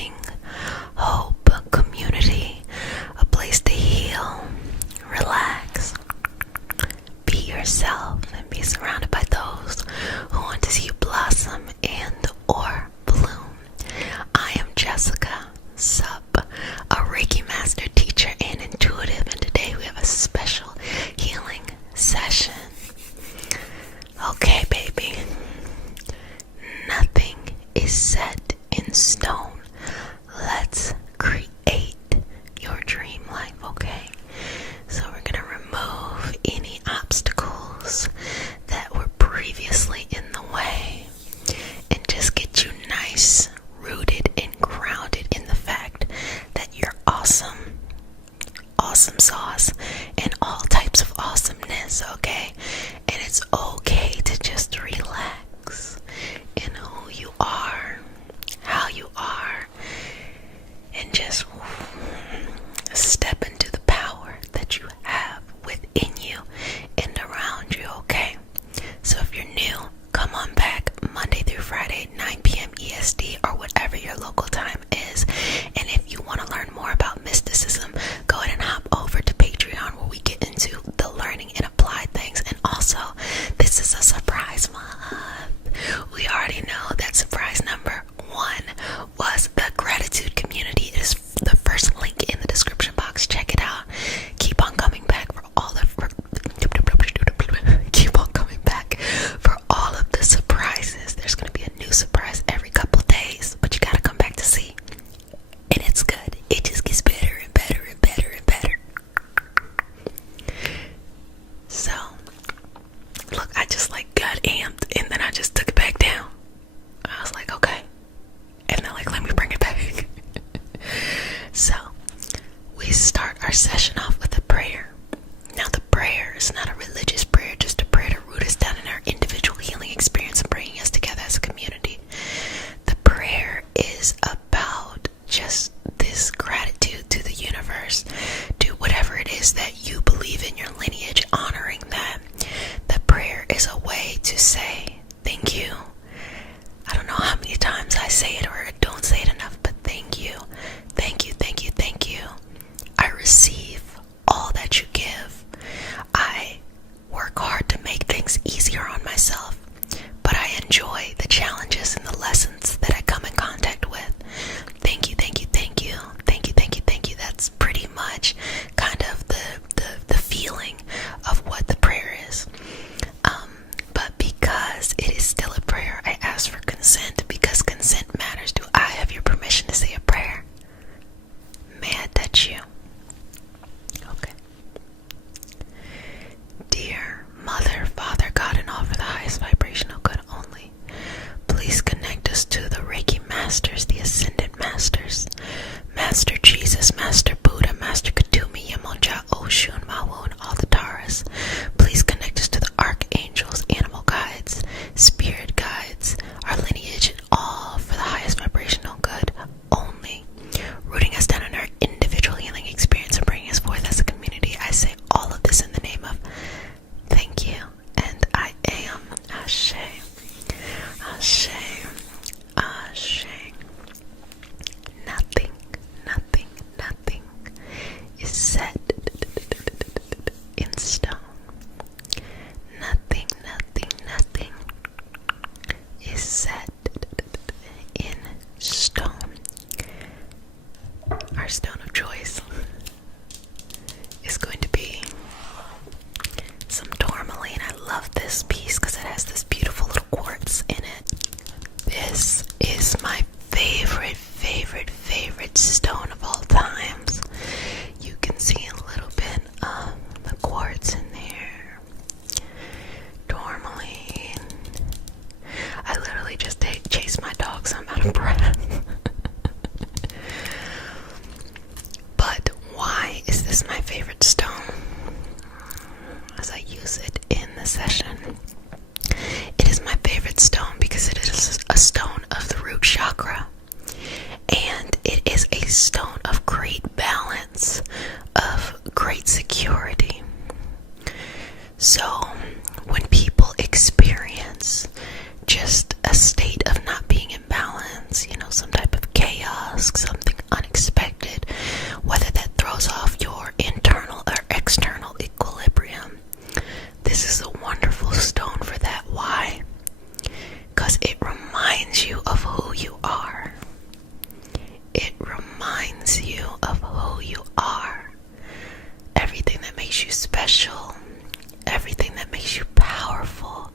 healing, hope, community, a place to heal, relax, be yourself, and be surrounded by those who want to see you blossom and or bloom. I am Jessica, a Reiki master, teacher, and intuitive, and today we have a special healing session. Okay, baby, nothing is set in stone. Let's create your dream life, okay? So we're gonna remove any obstacles that were previously in the way and just get you nice, rooted, and grounded in the fact that you're awesome sauce, and all types of awesomeness, okay? And it's okay to just relax in who you are, how you are, and just step into the power that you have within you and around you, okay? So if you're new, come on back Monday through Friday, 9 p.m. EST, or whatever your local time is. And if you want to learn more about mysticism, go ahead and hop over to Patreon, where we get into the learning and applied things. And also, this is a surprise month. We already know that surprise number 1 was the gratitude community. It is the first link in the description box. Check it out. Keep on coming back for all of the surprises. There's going to be a new surprise every couple days, but you got to come back to see. And it's good. It just gets better and better and better and better. So, look, I just got amped, and then I just took it back down. I was like, okay. And they're like, let me bring it back. So, we start our session off with a prayer. Now, the prayer is not a religious prayer, just a prayer to root us down in our individual healing experience and bringing us together as a community. The prayer is about just this gratitude to the universe, to whatever it is that you believe in your lineage, honoring that. The prayer is a way to say thank you. I don't know how many times I say it or I don't say it enough, but thank you. Thank you, thank you, thank you. I receive all that you give. I work hard to make things easier on myself, but I enjoy the challenges and the lessons that I come in contact with. Thank you, thank you, thank you. Thank you, thank you, thank you. That's pretty much kind of the feeling of what the prayer is. But because it is still a prayer, I ask for consent, because consent matters. Do I have your permission to say a prayer? May I touch you? Okay. Dear Mother, Father, God, and all for the highest vibrational good only, please connect us to the Reiki Masters, the Ascended Masters, Master Jesus, Master Buddha, Master Katumi, Yamonja, Oshun, Mawu, and all the Taras. Please connect us to the Archangels, Animal Guides, Spirit Guides, our lineage, and all for the highest vibrational good only, rooting us down in our individual healing experience and bringing us forth as a community. I say all of this in the name of thank you, and I am. Ashe, Ashe, Ashe. Nothing is set in stone. Nothing is set in stone. Our stone of choice is going to be some Tourmaline. I love this piece because it has this beautiful little quartz in it. This is my favorite stone of all times. You can see a little bit of the quartz in there. Tourmaline. I literally just chase my dog, so I'm out of breath. But why is this my favorite stone? As I use it in the session, it is my favorite stone because it is a stone of the root chakra, and it is a stone of great balance, of great security. So when people experience just a state of not being in balance, some type of chaos, task, something unexpected, whether that throws off your internal or external equilibrium. This is a wonderful stone for that. Why? Because it reminds you of who you are. It reminds you of who you are. Everything that makes you special, everything that makes you powerful,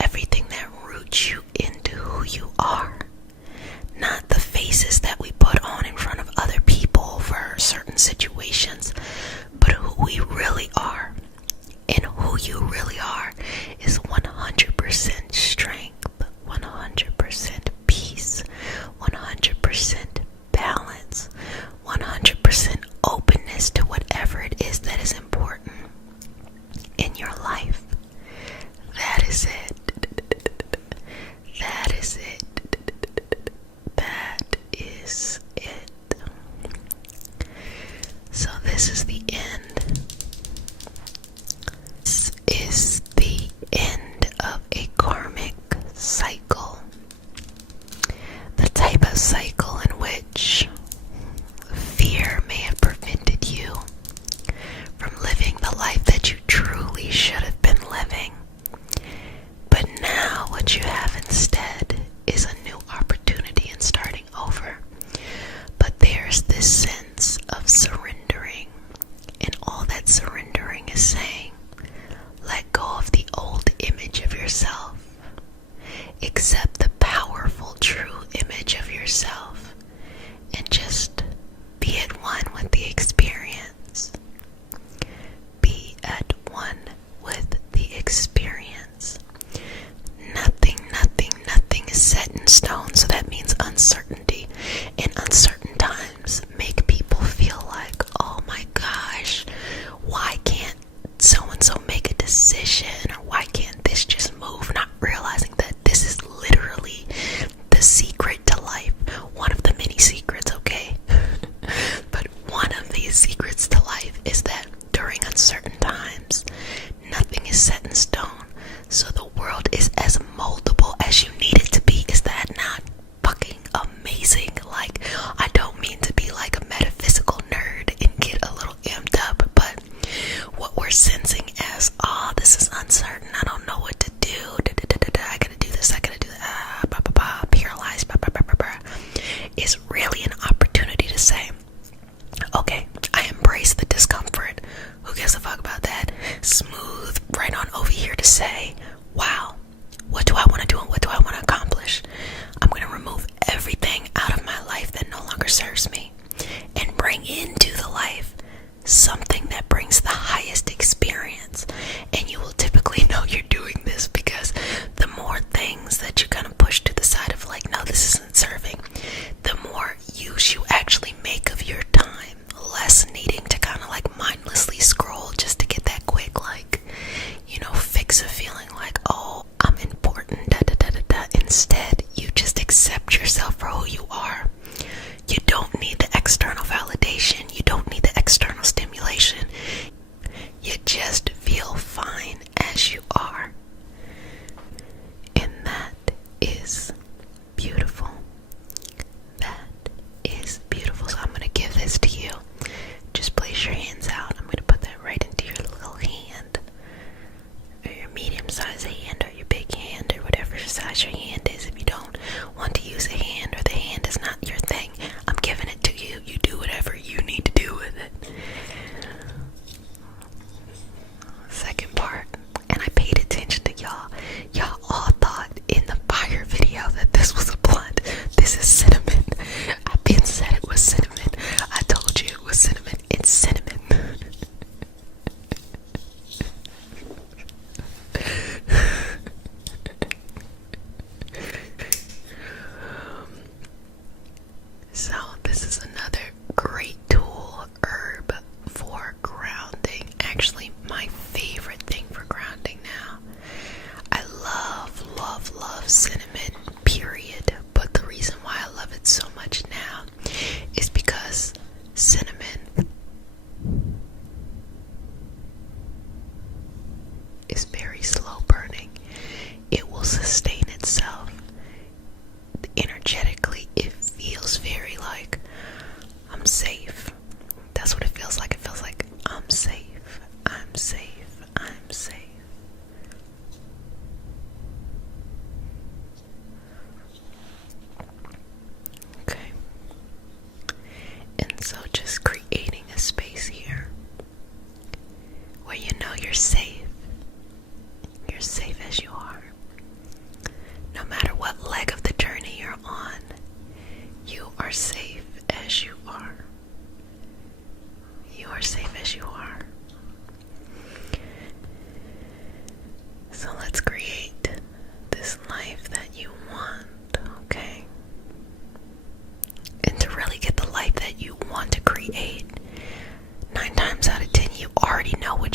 everything that roots you into who you are. Not the faces that we put on in front of other people for certain situations, but who we really are. And who you really are is 100% strength, 100% peace, 100% balance, 100% openness to whatever it is that is important in your life. That is it. That is it. That is it. So this is the end. This is the end of a karmic cycle. The type of cycle in which fear may have prevented you from living the life that you truly should have been living. But now what you have instead is a new opportunity in starting over. But there's this sense of surrendering, and all that surrendering is saying, let go of the old image of yourself. Accept the powerful, true image of yourself, and just be at one with the experience. Be at one with the experience. Nothing is set in stone, so that means uncertainty. And uncertain times make people feel like, oh my gosh, why can't so-and-so make a decision, or why can't this just move? Not realizing that this is literally the secret to life. One of the many secrets, okay? But one of these secrets to life is that during uncertain times, nothing is set in stone. So the world is as moldable as you need it to be. Is that not fucking amazing? Like, I don't mean to be like a metaphysical nerd and get a little amped up, but what we're sensing as, oh, this is uncertain, I don't know what to do, I gotta do this, I gotta do that, paralyzed, is really an opportunity to say, okay, I embrace the discomfort. Who gives a fuck about that? Smooth right on over here to say, wow, what do I want to do and what do I want to accomplish? I'm going to remove everything out of my life that no longer serves me and bring into the life something that brings the highest experience. And you will typically know you're doing this because the more things that you kind of push to the side of like, no, this isn't serving, the more use you actually make of your time, less needing to kind of like mindlessly scroll just to get that quick, like, you know, fix a feeling like, oh, I'm important, Instead, you just accept yourself for who you are. You don't need the external validation. You don't need the external stimulation. You just feel fine as you are. And that is beautiful. That is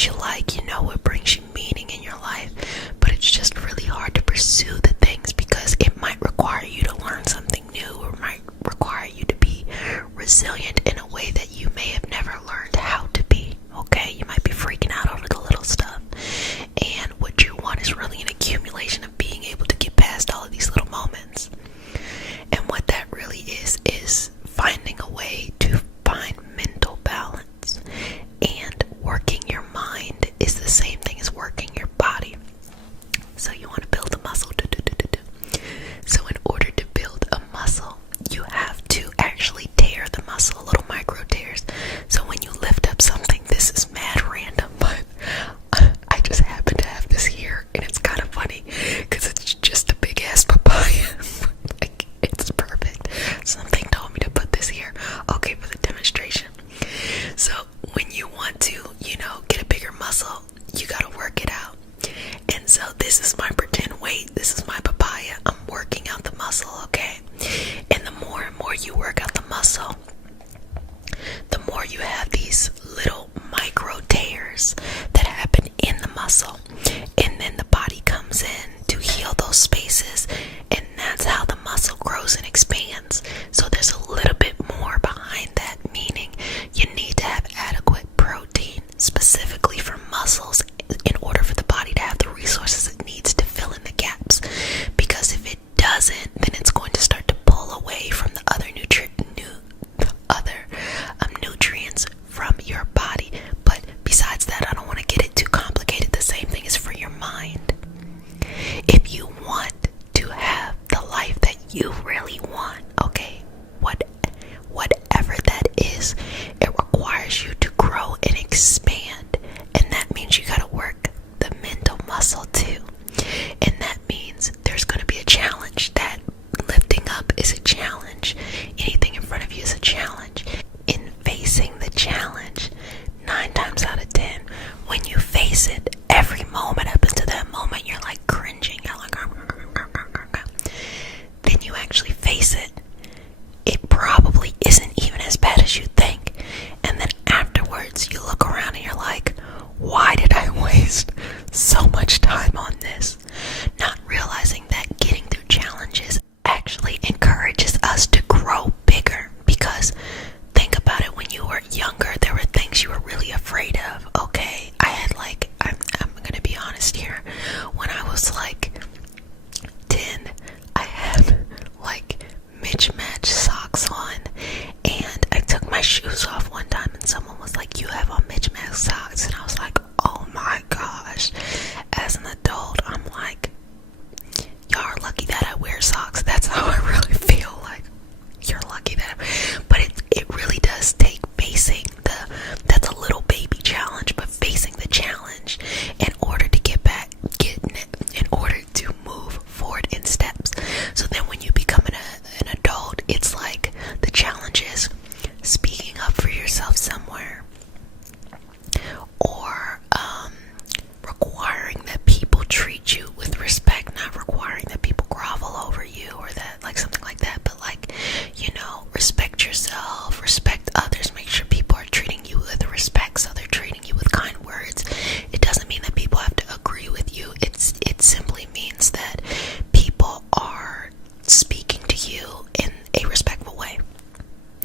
what you like, you know what brings you meaning in your life, but it's just really hard to pursue the things because it might require you to learn something new, or might require you to be resilient in a way that you may have never learned how to be. Okay, you might be freaking out over the little stuff, and what you want is really an accumulation of being able to get past all of these little moments. And what that really is finding a way to find mental balance. And working your mind is the same thing as working your body. So you want to build a muscle. So in order to build a muscle, you have to actually tear the muscle, little micro tears. So when you lift up something, this is mad random, but I just happen to have this here, and it's kind of funny because it's just a big ass papaya. Like, it's perfect. Something told me to put this here. Okay, for the demonstration. So when you want to, get a bigger muscle, you gotta work it out. And so this is my pretend weight. This is my papaya. I'm working out the muscle, okay? And the more and more you work out the muscle, the more you have these little micro tears that happen in the muscle. And then the body comes in to heal those spaces. And that's how the muscle grows and expands. So there's a little bit more behind that, meaning you need to have adequate protein, specifically for muscles, in order for the body to have the resources it needs to fill in the gaps. Because if it doesn't, then it's going to start to pull away from the other nutrients from your body. But besides that, I don't want to get it too complicated. The same thing is for your mind. If you want to have the life that you really want, okay, whatever that is, it requires you to grow and expand. And that means you gotta work the mental muscle too. And that means there's gonna be a challenge. That lifting up is a challenge. Anything in front of you is a challenge. In facing the challenge, 9 times out of 10, when you face it, every moment up until that moment, you're like cringing. You're like, then you actually face it. It probably isn't even as bad as you think. And then afterwards, you look around and you're like, why did I waste so much time on this? Not realizing that getting through challenges actually encourages us to grow bigger. Because think about it, when you were younger, there were things you were really afraid of. Okay, I had I'm gonna be honest here. When I was 10, I had mismatched socks on, and I took my shoes off one time, and someone was like, you have on mismatched socks, and I was like, oh my gosh. As an adult, I'm like, y'all are lucky that I wear socks. That's how I really feel. Like, you're lucky that but it really does take facing that's a little baby challenge, but facing the challenge in order to in order to move forward in steps. So then when you become an adult, it's like the challenge is speaking up for yourself somewhere, or requiring that people treat you with respect, not requiring that people grovel over you, or that something like that, but respect yourself, respect others, make sure people are treating you with respect, so they're treating you with kind words. It doesn't mean that people have to agree with you. It simply means that people are speaking to you in a respectful way.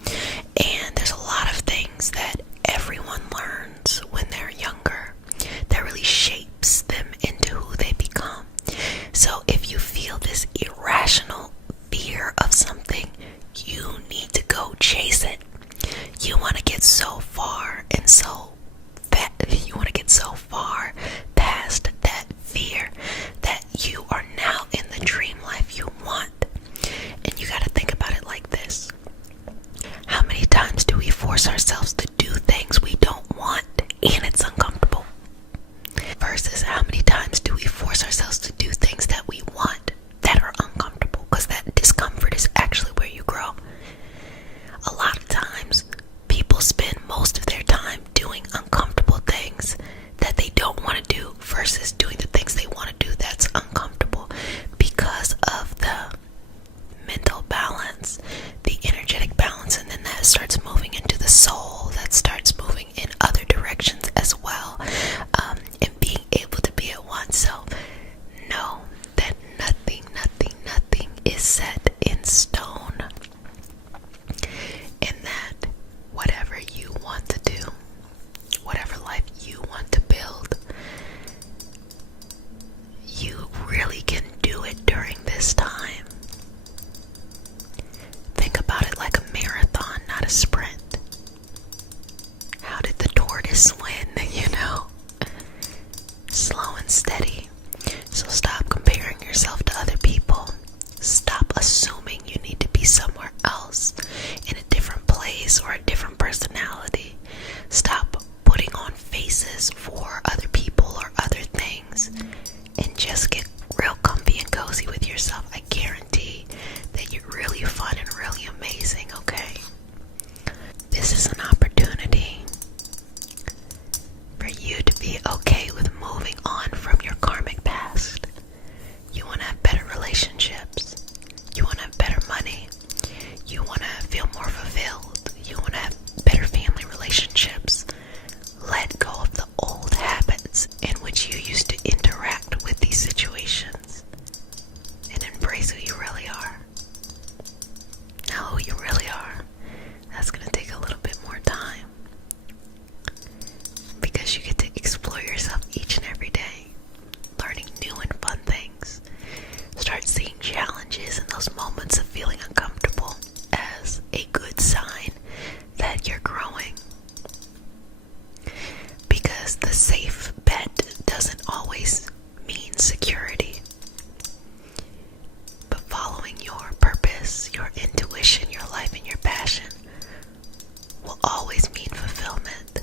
And there's a lot of things that everyone learns when they're younger that really shapes them into who they become. So if you feel this irrational fear of something, you need to go chase it. You want to get so far past that fear that you are now in the dream life you want. And you got to think about it like this. How many times do we force ourselves to do things we don't want and it's uncomfortable? Versus how many times do we force ourselves to do things that we want that are uncomfortable? Because that discomfort is actually where you grow. A lot of times, people spend most of their time doing uncomfortable things that they don't want to do versus doing the things they want to do that's uncomfortable, because of the mental balance, the energetic balance, and then that starts moving into the soul, that starts moving in other directions as well. face or a different personality. Stop putting on faces for other people or other things, and just get real comfy and cozy with yourself. I guarantee that you're really fun and really amazing, okay? This is an opportunity for you to be okay with moving on from your karmic past. You want to have better relationships. You want to have better money. You want to feel more fulfilled. You want to have better family relationships. Let go of the old habits in which you used to interact with these situations and embrace who you really are. Now, who you really are, that's going to take a little bit more time, because you get to explore yourself each and every day, learning new and fun things. Start seeing challenges and those moments of feeling uncomfortable as a good sign that you're growing. Because the safe bet doesn't always mean security. But following your purpose, your intuition, your life, and your passion will always mean fulfillment.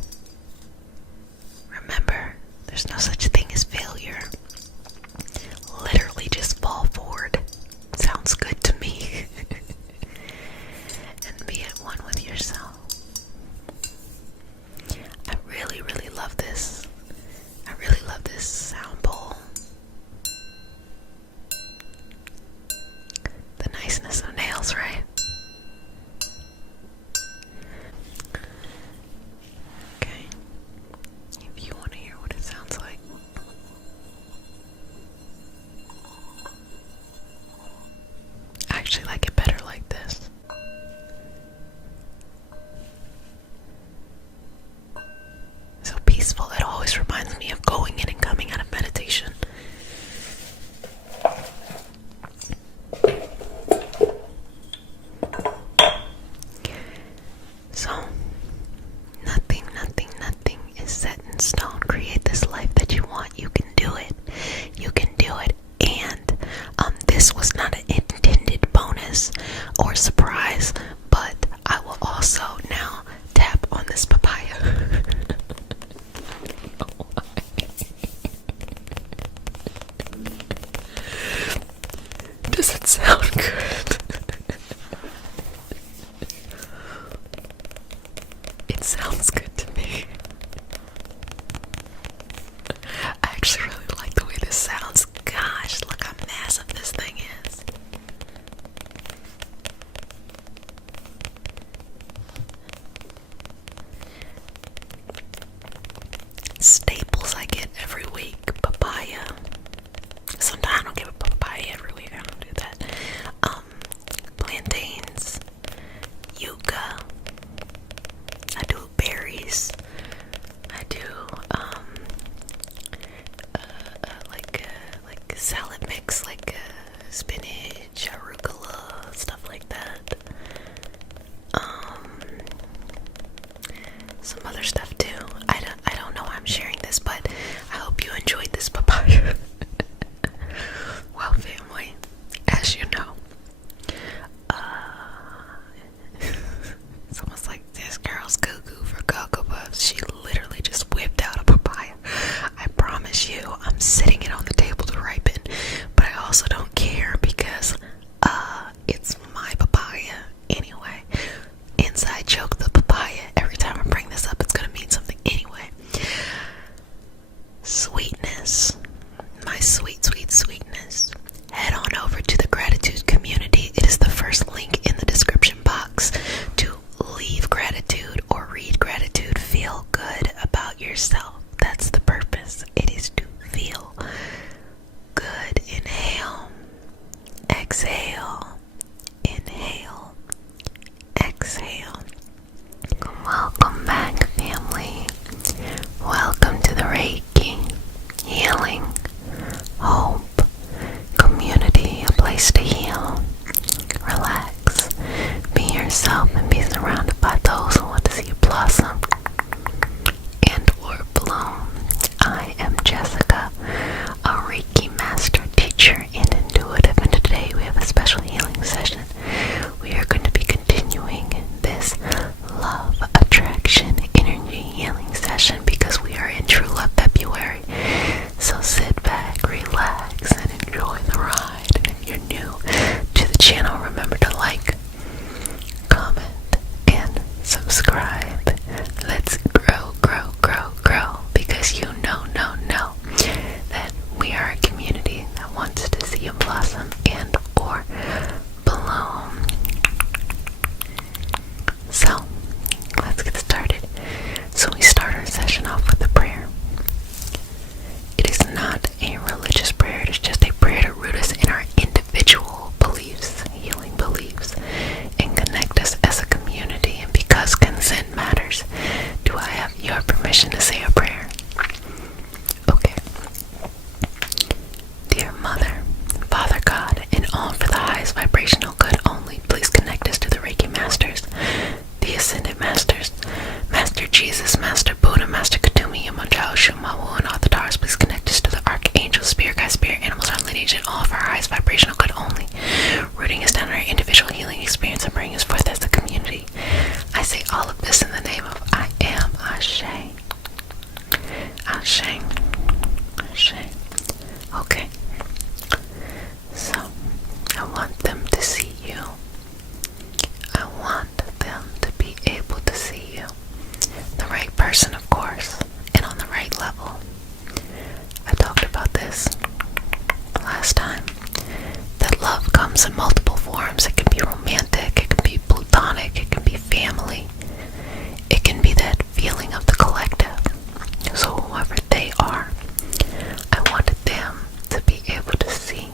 Remember, there's no such thing as failure. Literally just fall forward. Sounds good to me. And be at one with yourself. I really, really love this. I really love this sound bowl. The niceness of nails, right? Okay. If you want to hear what it sounds like. I actually like it better like this. So peaceful. It always reminds me of going in and coming out of meditation. So, nothing is set in stone. Create this life that you want. You can do it. You can do it. And this was not an intended bonus or surprise, but I will also now tap on this papaya. Does it sound good? It sounds good to me. I actually really like the way this sounds. Gosh, look how massive this thing is. Staples I get every week. Papaya. Sometimes I don't give a papaya every week. I don't do that. Plantains. Yucca. I do berries. I do like salad mix, like spinach, arugula, stuff like that. Some other stuff too. I don't know why I'm sharing this, but I hope you enjoyed this papaya. Well, family, as you know, it's almost like this girl's cuckoo for Cocoa Puffs. She literally just whipped out a papaya. I promise you, I'm sitting it on the table to ripen, but I also don't care because it's my papaya anyway. Inside joke, the papaya. Every time I bring this up, it's gonna mean something anyway. Sweetness, my sweet, sweet sweetness. Head on over to the gratitude community. It is the first link in the description box to leave gratitude or read gratitude. Feel good about yourself. That's the purpose. It is to feel good. Inhale, exhale, inhale, exhale. subscribe. Let's grow, grow, grow, grow, because you know that we are a community that wants to see you blossom and or bloom. So, let's get started. So we start our session off with a prayer. It is not a religious prayer, it is just a prayer to root us in our individual beliefs, healing beliefs, and connect us as a community. And because consent matters, do I have your permission to say a prayer? Okay. Dear Mother, Father God, and all for the highest vibrational good only, please connect us to the Reiki Masters, the Ascended Masters, Master Jesus, Master Buddha, Master Katumi, Yamanjao, Shumawu, and all the Taurus. Please connect us to the Archangels, Spirit Guides, Spirit Animals, our lineage, and all of our highest vibrational good only, rooting us down in our individual healing experience and bringing us forth as a community. I say all of this in the name of I am Ashe. Ashe. Ashe. Okay. So, I want them to see you. I want them to be able to see you. The right person, of course, and on the right level. I talked about this last time, that love comes in multiple forms. It can be romantic, it can be platonic, it can be family, it can be that feeling of the collective. So whoever they are, I wanted them to be able to see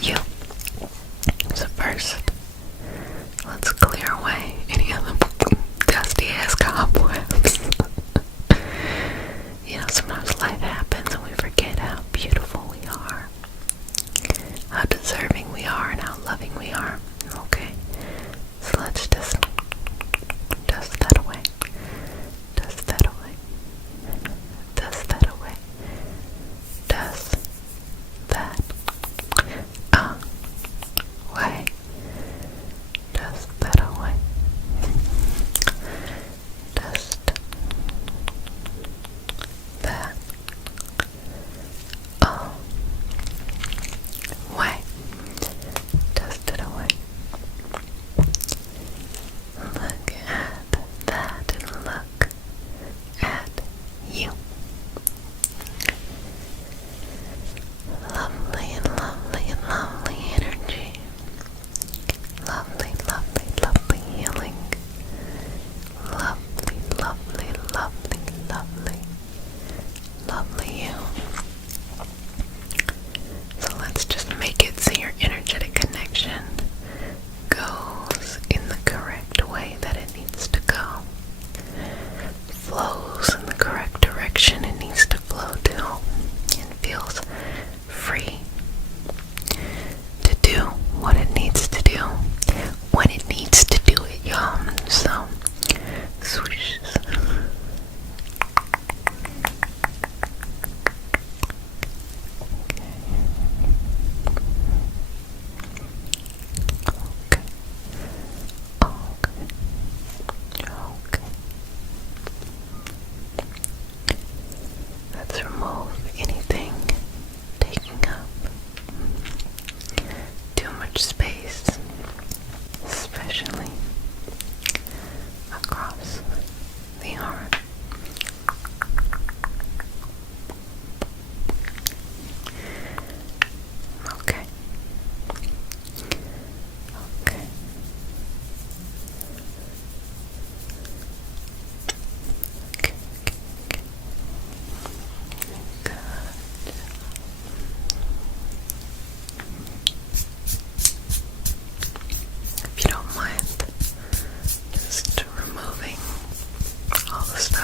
you. So first, let's clear away any of them dusty ass cobwebs. You know, sometimes life happens and we forget how beautiful we are, how deserving we are, and how loving we are. Okay, so let's just dust that away. Dust that away. Dust that away. Dust that away. Dust that away. Dust that away. Dust it away. Look at that and look at you. Lovely and lovely and lovely energy. Lovely, lovely, lovely healing. Lovely, lovely, lovely, lovely, lovely you. So let's just make it so your energetic connection goes in the correct way that it needs to go. Flows in the correct direction it needs to flow to, and feels free to do what it needs to do when it needs to do it, y'all. So, swoosh. Okay. Let's remove anything taking up too much space, especially across the arm. Okay. Okay. If you don't mind, just removing all the stuff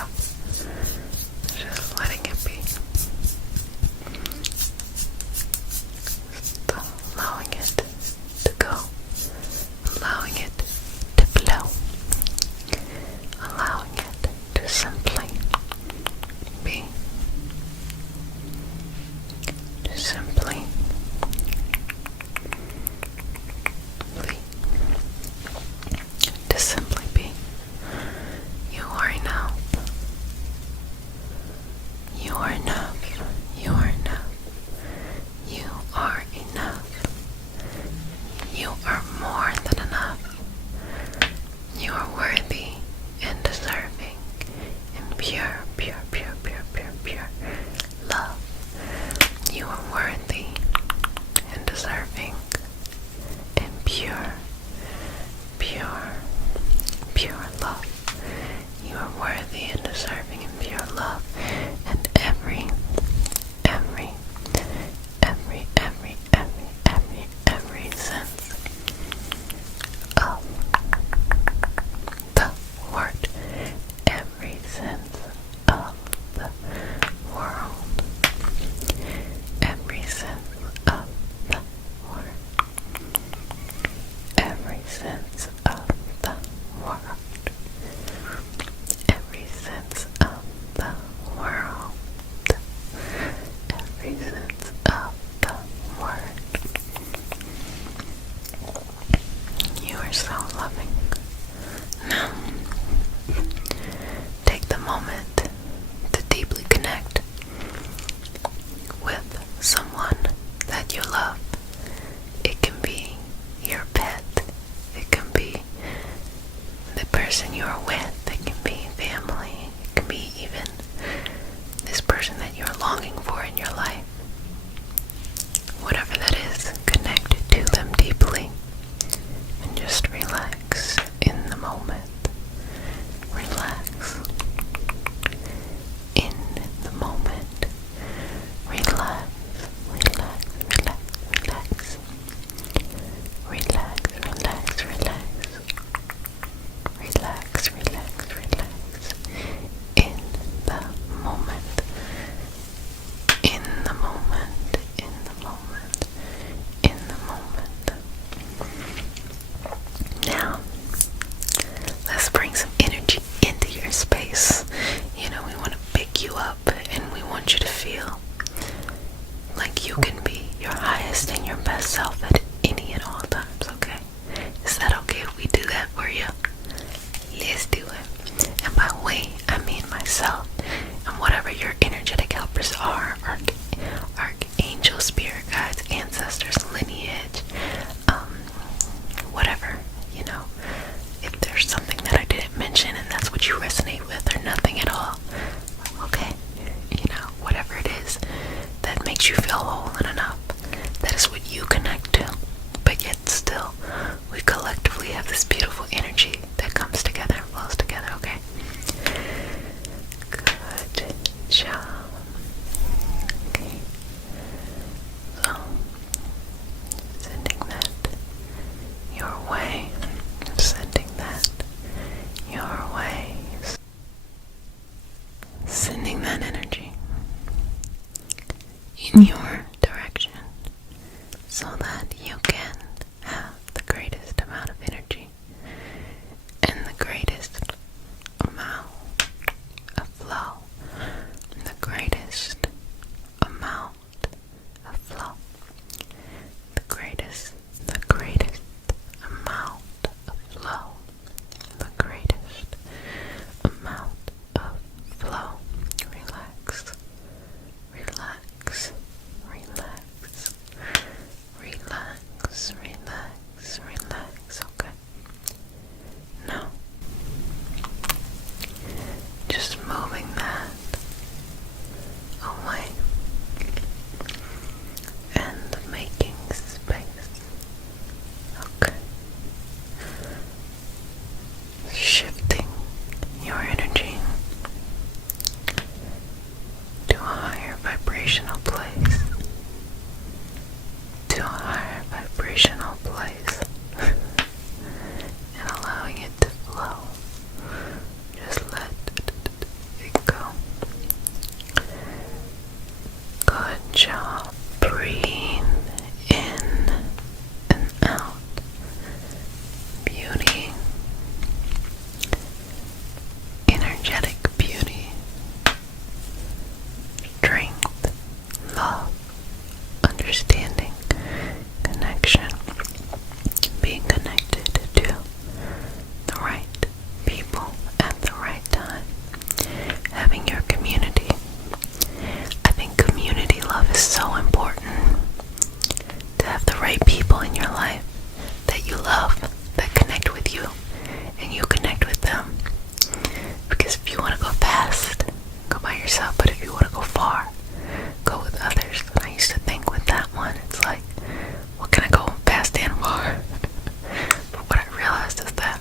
moment to deeply connect with someone that you love. It can be your pet. It can be the person you're with. It can be family. It can be even this person that you're longing for in your life. Whatever that is, connect to them deeply and just relax in the moment. Relax in the moment. Relax, relax, relax, relax. Relax, relax, relax. Relax, relax, relax. In the moment. In the moment. In the moment. In the moment. Now, let's bring some energy into your space. You know, we want to pick you up and we want you to feel like you can be your highest and your best self at any and all times, okay? Is that okay if we do that for you? Let's do it. And by we, I mean myself and whatever your energetic helpers are, archangel, spirit guides, ancestors, lineage, whatever, you know. If there's something that I didn't mention and that's what you resonate with, or nothing at all, okay, you know, whatever it is that makes you feel whole and enough, that is what you connect to. But yet still, we collectively have this beautiful energy that comes together and flows together, okay? Good job. Okay. So, sending that your way. Sending that your way. Sending that energy in your direction so that you can have the greatest amount of energy and the greatest amount of flow. The greatest amount of flow. The greatest amount of flow. The greatest amount of flow. Relax. Relax. Relax. Relax. Relax. Relax. Okay. Now, just moving that away and making space. Okay. Shifting your energy to a higher vibrational place. To a higher vibrational place. And allowing it to flow. Just let it go. Good job. Breathe in and out. Beauty. Energetic beauty. Strength. Love. Understanding. Connection. Being connected to the right people at the right time. Having your community. I think community love is so important. To have the right people in your life that you love, that connect with you, and you connect with them. Because if you want to go fast, go by yourself. But if you want to go far, go with others. And I used to think with that one, it's like, what can I go fast and far? But what I realized is that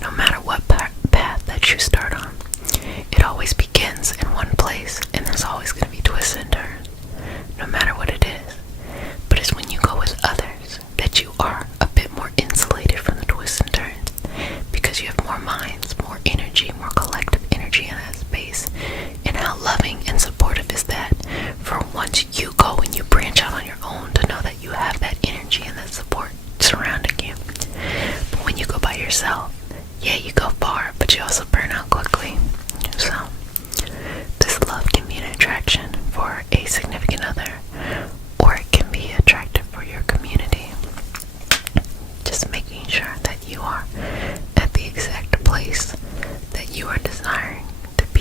no matter what path that you start on, it always begins in one place, and there's always going to be twists and turns, no matter what it is. But it's when you go with others that you are a bit more insulated from the twists and turns, because you have more minds, more energy, more collective energy in that space. And how loving and supportive is that for once you go and you branch out on your own, to know that you have that energy and that support surrounding you. But when you go by yourself, yeah, you go far, but you also burn out quickly. So, this love can be an attraction for a significant other, or it can be attractive for your community. Just making sure that you are at the exact place that you are desiring to be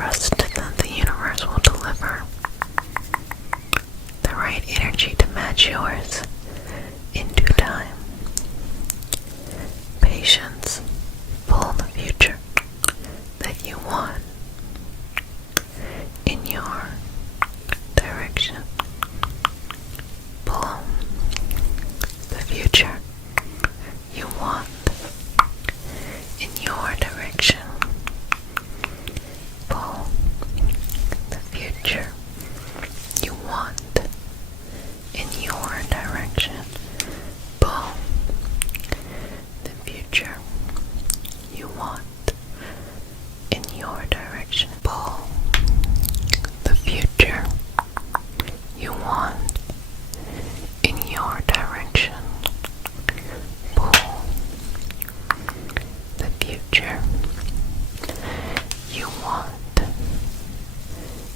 trust that the universe will deliver the right energy to match yours in due time. Patience, pull the future that you want in your direction. Pull the future you want in your direction. Pull the future you want in your direction. Pull the future you want in your direction. Pull the future you want in your direction. Pull the future you want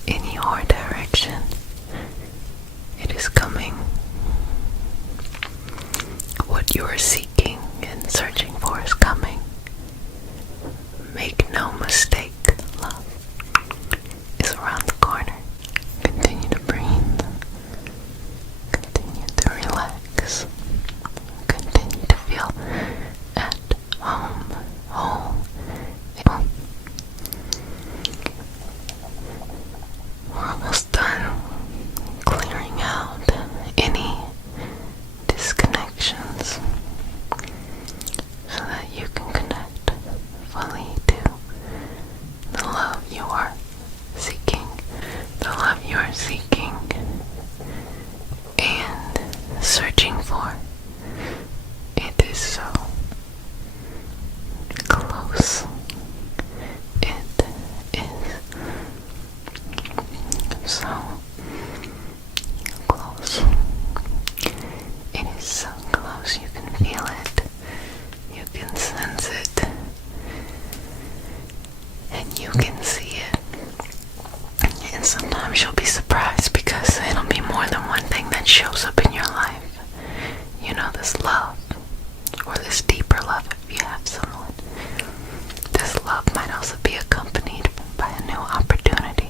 in your direction. It is coming. What you are seeking and searching for is coming. Make no mistake, love is around the corner. Continue to breathe. Continue to relax. Continue to feel at home, whole. We're almost done clearing out any disconnections so that you can connect fully to the love you are seeking. The love you are seeking and searching for. It is so close. It is so close. It is so close. You can feel it. You can sense it. And you can see it. And sometimes you'll be surprised because it'll be more than one thing that shows up in your life. You know, this love, or this deeper love if you have someone. This love might also be accompanied by a new opportunity.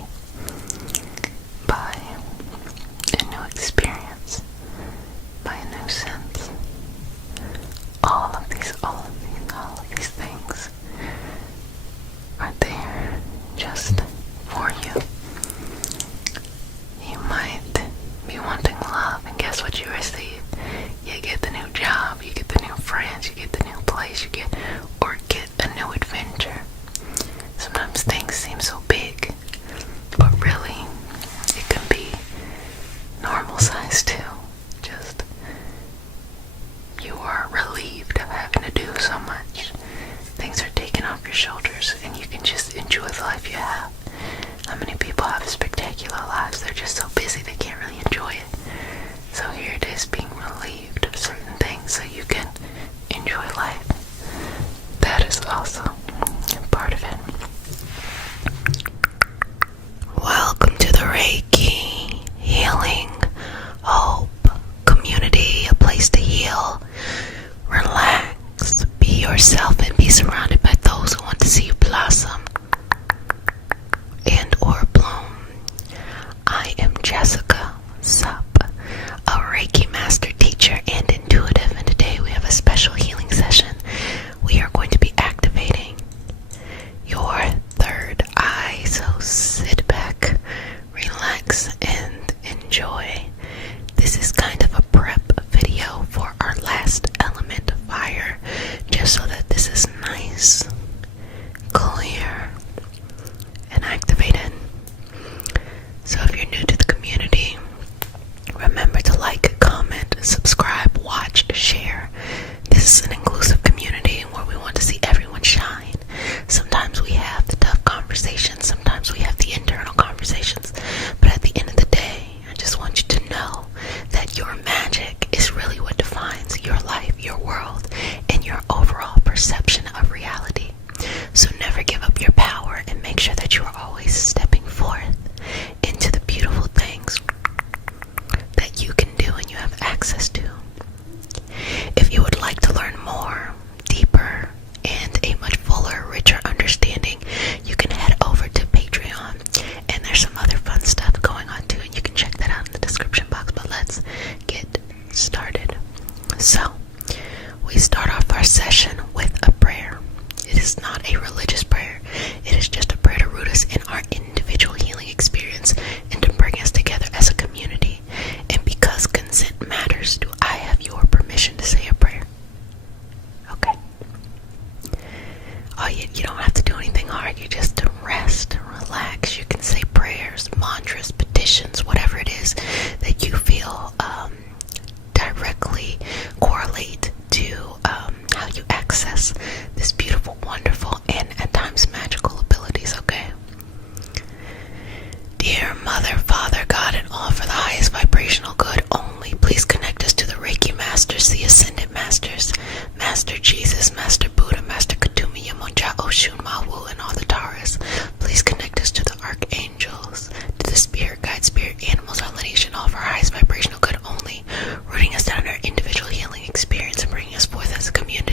Dear Mother, Father, God, and all for the highest vibrational good only, please connect us to the Reiki Masters, the Ascended Masters, Master Jesus, Master Buddha, Master Katumi, Yamonja, Oshun, Mawu, and all the Taras. Please connect us to the Archangels, to the Spirit Guide, Spirit Animals, our lineage, and all for our highest vibrational good only, rooting us down in our individual healing experience and bringing us forth as a community.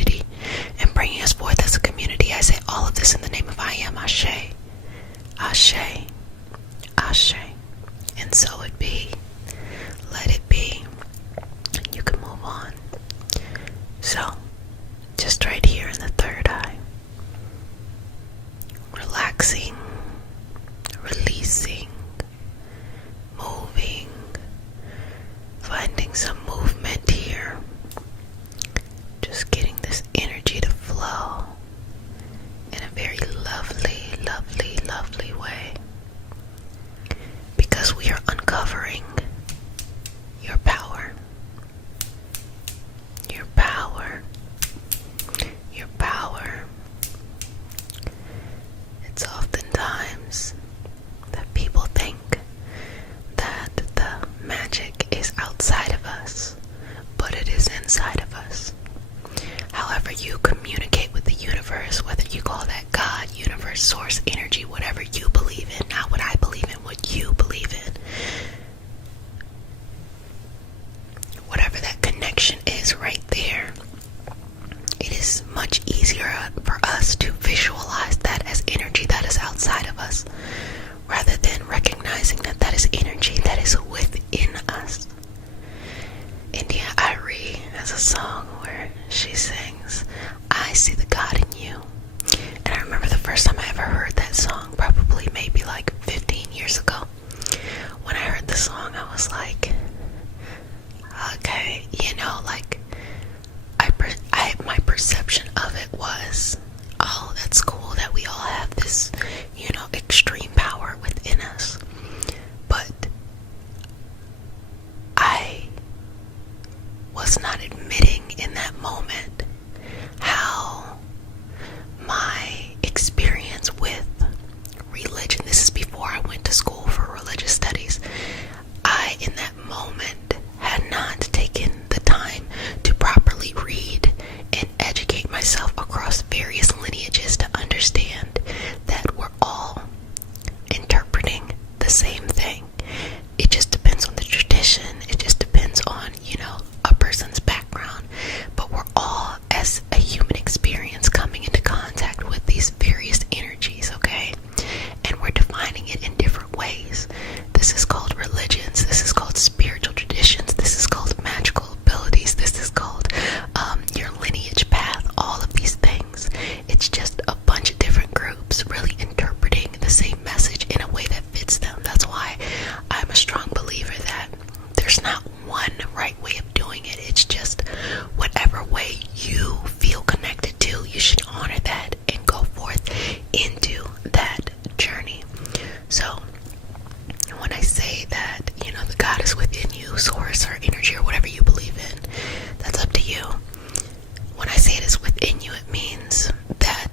I say all of this in the name of I Am, Ashe, Ashe, Ashe. And so it be. Let it be. You can move on. So, just right here in the third eye. Relaxing, releasing, moving, finding some movement here. Just getting this energy to flow in a very lovely, lovely, lovely way. Because we are uncovering your power. Your power. Your power. It's oftentimes that people think that the magic is outside of us, but it is inside of us. However you communicate with the universe, whether you call that God, universe, source, energy, whatever you believe in, not what I believe in, what you believe in. Whatever that connection is right there, it is much easier for us to visualize that as energy that is outside of us, rather than recognizing that that is energy that is within us. India Arie has a song where she sings, I see the God in you. And I remember the first time I ever heard that song, probably maybe like 15 years ago. When I heard the song, I was like, okay, like my perception of it was, oh, that's cool that we all have this, extreme power within us. But I was not admitting in that moment how my experience with religion, this is before I went to school for religious studies, I in that moment had not taken the time to properly read and educate myself across various lineages to understand that we're all interpreting the same thing. It just depends on the tradition. It just depends on, a person's background. But we're all, as a human experience, coming into contact with these various energies, okay? And we're defining it in different ways. This is called religions. This is called spiritual traditions. This is called magical abilities. This is called your lineage path. All of these things. It's just a bunch of different groups really interpreting the same message in a way that fits them. That's why I'm a strong believer that there's not one right way of doing it. It's just whatever way you feel connected to, you should honor that and go forth into that journey. So when I say that, the God is within you, source or energy or whatever you believe in, that's up to you. When I say it is within you, it means that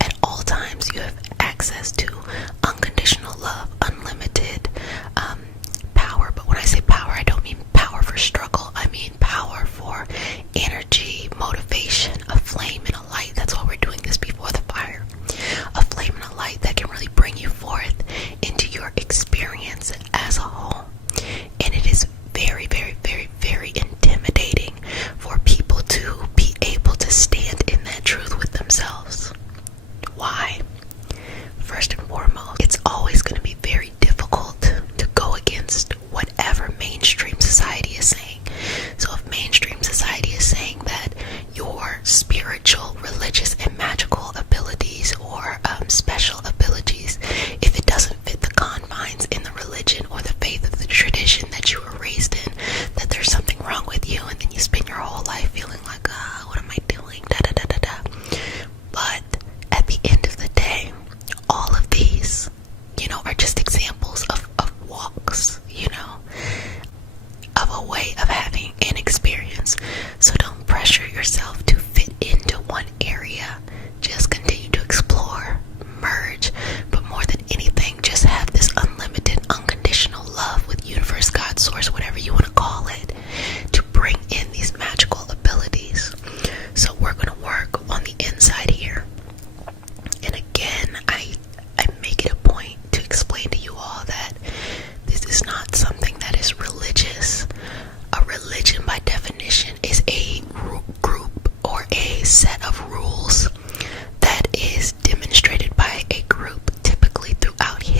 at all times you have access to unconditional love, unlimited power. But when I say power, I don't mean power for struggle. I mean power for energy, motivation, a flame and a light. That's why we're doing this before the fire. A flame and a light that can really bring you forth into your experience as a whole. And it is very, very, very, very intimidating for people to be able to stand in that truth with themselves. Why? First and foremost, it's always going to be very difficult to go against whatever mainstream society is saying. So if mainstream society is saying that your spiritual, religious, and magical abilities or special abilities, if it doesn't fit the confines in the religion or the faith of the tradition that you were raised in, that there's something wrong with you, and then you spend your whole life feeling like, what am I doing? Da da da da da. But at the end of the day, all of these,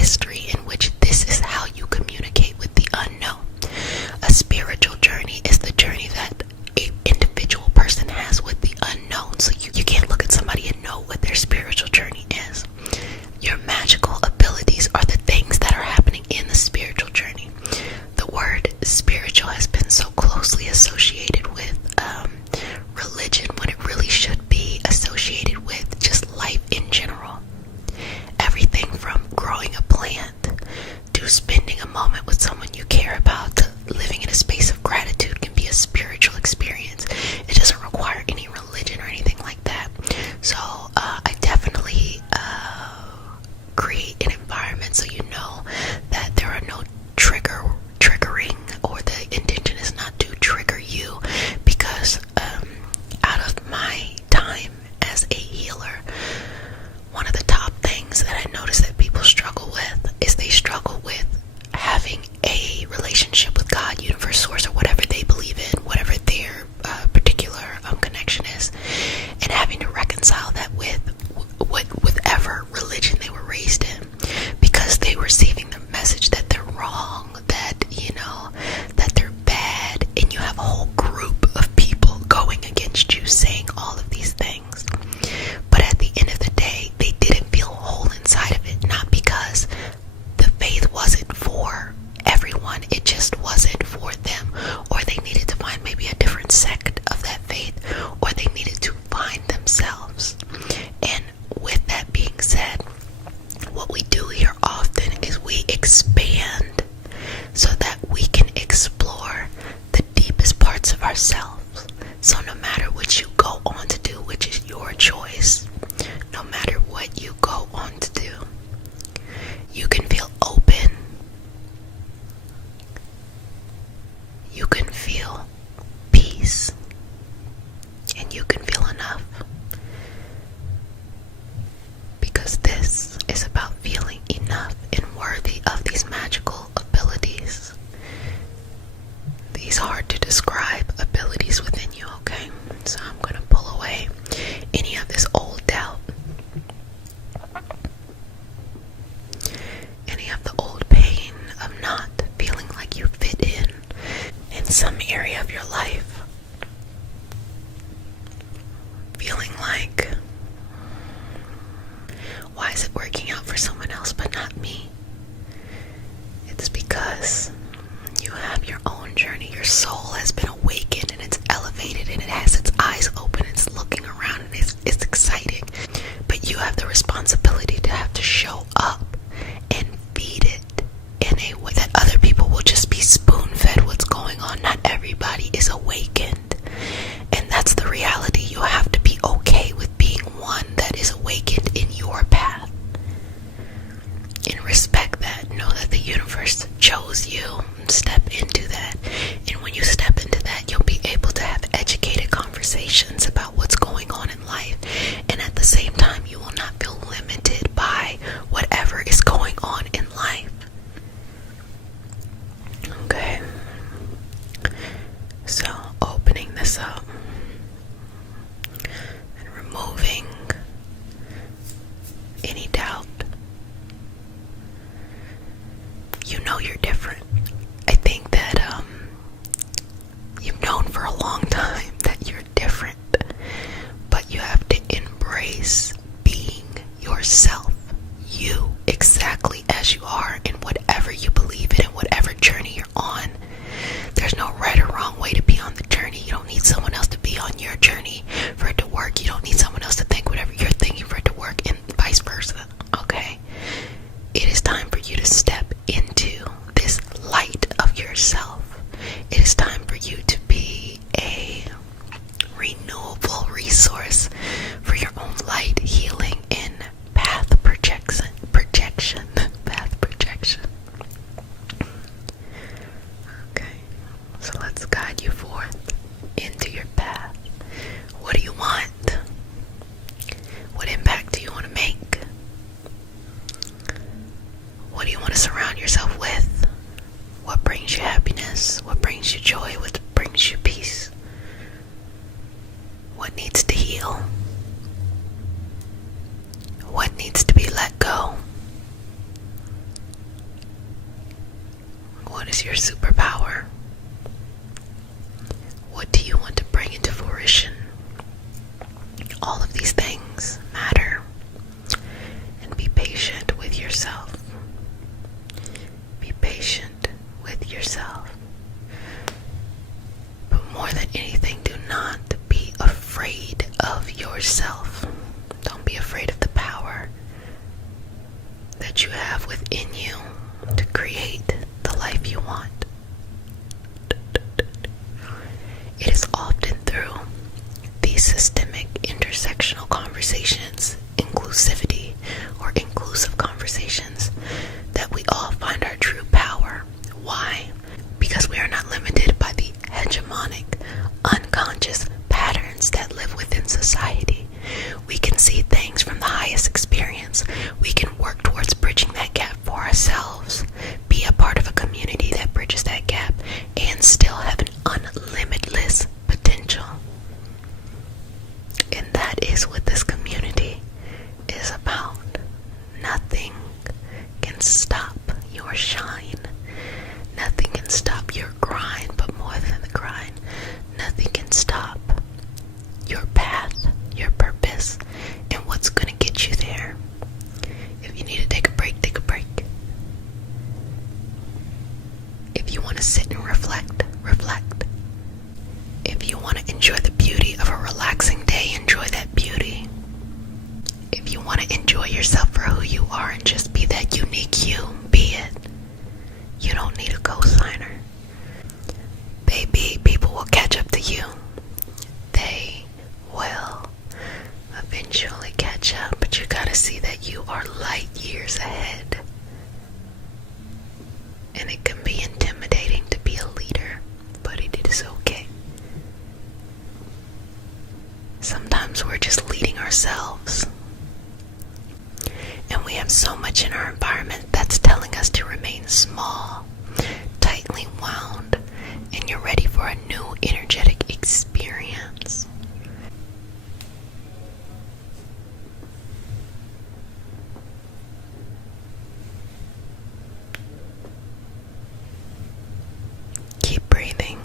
history in which this is how you communicate with the unknown. A spiritual journey is the journey that an individual person has with the unknown. So you can't look at somebody and know what their spiritual journey is. Your magical abilities are the things that are happening in the spiritual journey. The word spiritual has been so closely associated with religion when it really should be associated with just life in general. Everything from growing a plant to spending a moment with someone you care about to living in a space of gratitude can be a spiritual experience. It doesn't require any religion or anything like that. So I definitely create an environment so you know that there are no triggering, or the intention is not to trigger you, because out of my time as a healer, one of the top things that I notice that people struggle with is they struggle with having a relationship with God, universe, source, or whatever they believe in, whatever their particular connection is, and having to reconcile that with whatever religion they were raised in, because they were receiving the message that they're wrong, that that they're bad, and you have a whole group of people going against you saying all of these things. But at the end of the day, they didn't feel whole inside of it, not because the faith wasn't for everyone, it just wasn't for them, or they needed to find maybe a different sect of that faith, or they needed to find themselves. And with that being said, what we do here often is we expand so that we can explore the deepest parts of ourselves. So no matter what you go on to do, which is your choice, no matter what you go on to do, you can feel open. You can feel peace. And you can feel enough. Because this is about feeling enough and worthy of these magical abilities. These hard to describe abilities within you, okay? So I'm going to pull away any of this old doubt, any of the old pain of not feeling like you fit in some area of your life. Feeling like, why is it working out for someone else but not me? It's because you have your own journey. Your soul has been awakened and it's elevated and it has its eyes open. It's looking around and it's exciting. But you have the responsibility to have to show up and feed it in a way that other people will just be spoon-fed what's going on. Not everybody is awakened. And that's the reality. You have to be okay with being one that is awakened in your path. And respect that. Know that the universe chose you. Step into that. And when you step into that, you'll be able to have educated conversations about what's going on in life. And at the same time, you will not feel limited by whatever is going on in life. Okay. So, opening this up and removing any doubt. You know you're different. I think that you've known for a long time that you're different, but you have to embrace being yourself, you exactly as you are, in whatever you believe in and whatever journey you're on. There's no right or wrong way to be on the journey. You don't need someone else to be on your journey for it to work. You don't need someone else to think whatever you're thinking for it to work, and vice versa. Okay? It is time for you to step into this light of yourself. It is time for you to be a renewable resource for your own light, healing, and path projection. Path projection. Okay, so let's guide you forth into your path. What do you want? What impact do you want to make? What do you want to surround yourself with? What brings you happiness? What brings you joy? What brings you peace? What needs to heal? What needs to be let go? What is your superpower? What do you want to bring into fruition? All of these things matter. And be patient with yourself. Be patient with yourself. But more than anything, do not be afraid of yourself. Don't be afraid of the power that you have within you to create the life you want. It is often through these systemic intersectional conversations, inclusivity or inclusive conversations, that we all find our true power. Why? Because we are not limited by the hegemonic, unconscious patterns that live within society. We can see things from the highest experience. We can work towards bridging that gap for ourselves, be a part of a community that bridges that gap, and still have an unlimitless potential. And that is what this community is about. Nothing can stop your shine. Nothing can stop your grind, but more than the grind, nothing can stop your path, your purpose, and what's going to get you there. If you need to take a break, take a break. If you want to sit and reflect, reflect. If you want to enjoy the beauty of a relaxing day, enjoy that beauty. If you want to enjoy yourself for who you are and just be that unique you, be it. You don't need a co-signer. Baby, people will catch up to you. They will eventually catch up, but you gotta see that you are light years ahead. And it can be intimidating to be a leader, but it is okay. Sometimes we're just leading ourselves. And we have so much in our environment that's telling us to remain small, tightly wound, and you're ready for a new energetic experience. Keep breathing.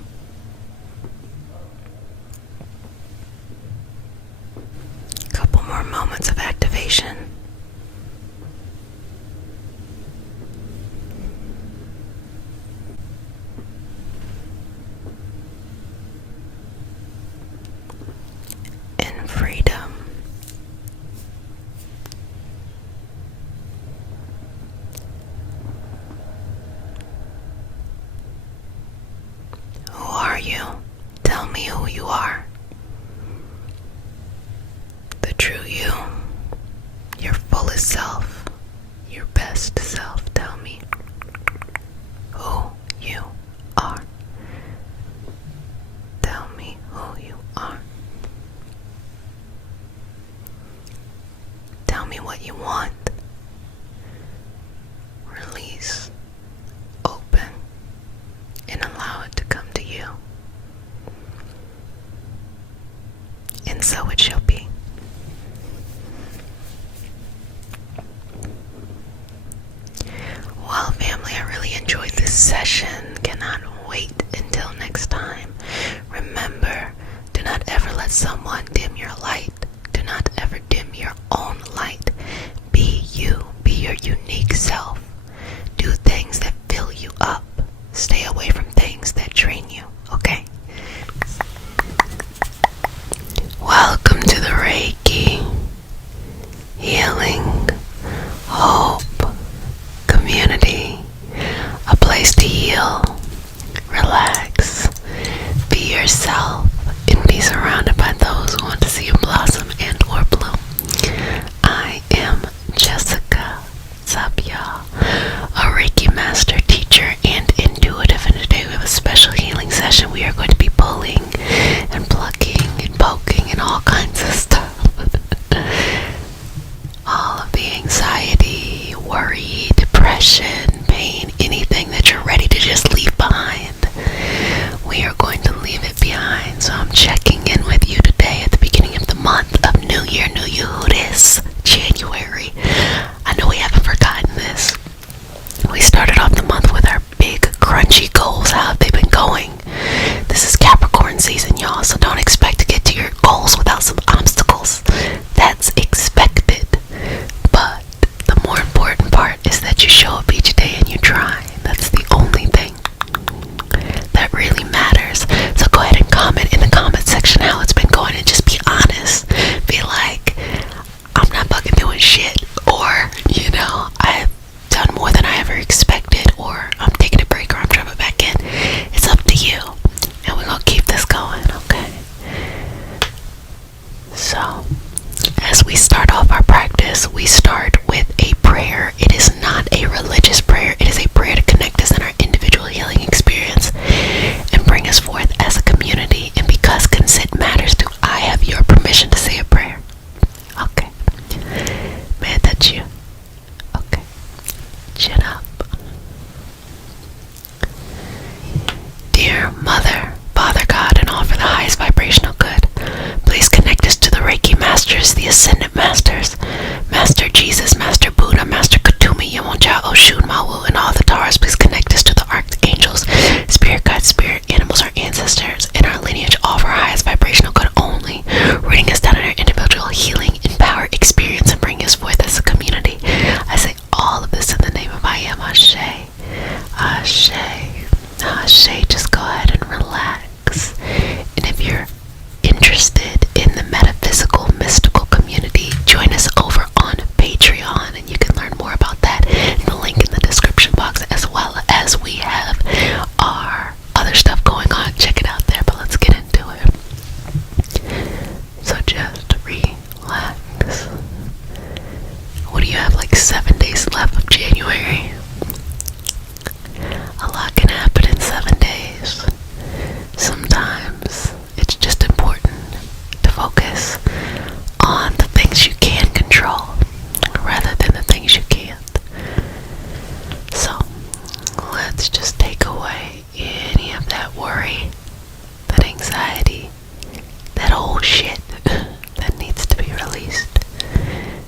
Couple more moments of activation. And freedom. Who are you? Tell me who you are. The true you. Your fullest self. Your best self. Tell me who you are. Tell me who you are. Tell me what you want. Release. Open. And allow it to come to you. And so it shall be. Well, family, I really enjoyed this session. Cannot wait until next time. Remember, do not ever let someone dim your light. Do not ever dim your own light. Be you. Be your unique self. Do things that fill you up. Stay away from things that drain you. Okay? Welcome to the Reiki, healing, hope, community, a place to heal, relax, be yourself, and be surrounded by those who want to see you blossom and or bloom. I am Jessica Zapia, a Reiki master, teacher, and intuitive, and today we have a special healing session. We are going to be pulling and plucking and poking and all kinds of stuff. All of the anxiety, worry, depression, pain, anything that you're ready to just leave behind. We are going to leave it behind. So I'm checking in with you today at the beginning of the month each day and you try. That's the only thing that really matters. So go ahead and comment in the comment section how it's been going and just be honest. Be like, I'm not fucking doing shit, or, you know, I've done more than I ever expected, or I'm taking a break, or I'm jumping back in. It's up to you, and we're gonna keep this going, okay? So, as we start off our practice, we start with a prayer. It is not a religious prayer. It is a prayer to connect us in our individual healing experience and bring us forth as a community. And because consent matters, do I have your permission to say a prayer? Okay. May I touch you? Okay. Chin up. Dear Mother, Father God, and all for the highest vibrational good, please connect us to the Reiki Masters, the Ascendant Masters, Master Jesus, Master Buddha, Master Kutumi, Yamonja, Oshun, Mawu, and all the Taras. Please connect us to the Archangels, Spirit Guides, Spirit Animals, our ancestors, and our lineage, all for our highest vibrational good only, reading us down in our individual healing and power experience and bring us forth as a community. I say all of this in the name of I Am. Ashe. Ashe. Ashe. Just go ahead and relax. And if you're interested in the metaphysical, mystical community, join us over on Patreon, and you can learn more about that in the link in the description box, as well as we have our other stuff going on. Check it out there, but let's get into it. So just relax. What do you have, like 7 days left of January? A lot can happen in 7 days. Sometimes it's just important to focus on the things you can control rather than the things you can't. So let's just take away any of that worry, that anxiety, that old shit that needs to be released,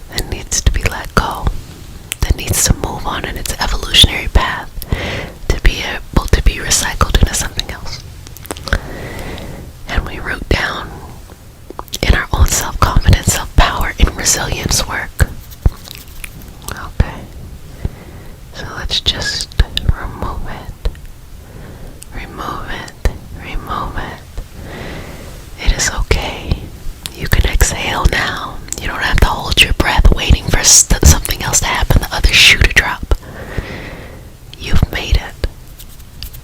that needs to be let go, that needs to move on in its evolutionary path to be able to be recycled into something else. And we root down in our own self-confidence, self-power, and resilience work. Okay. So let's just remove it. Remove it. Remove it. It is okay. You can exhale now. You don't have to hold your breath waiting for something else to happen, the other shoe to drop. You've made it.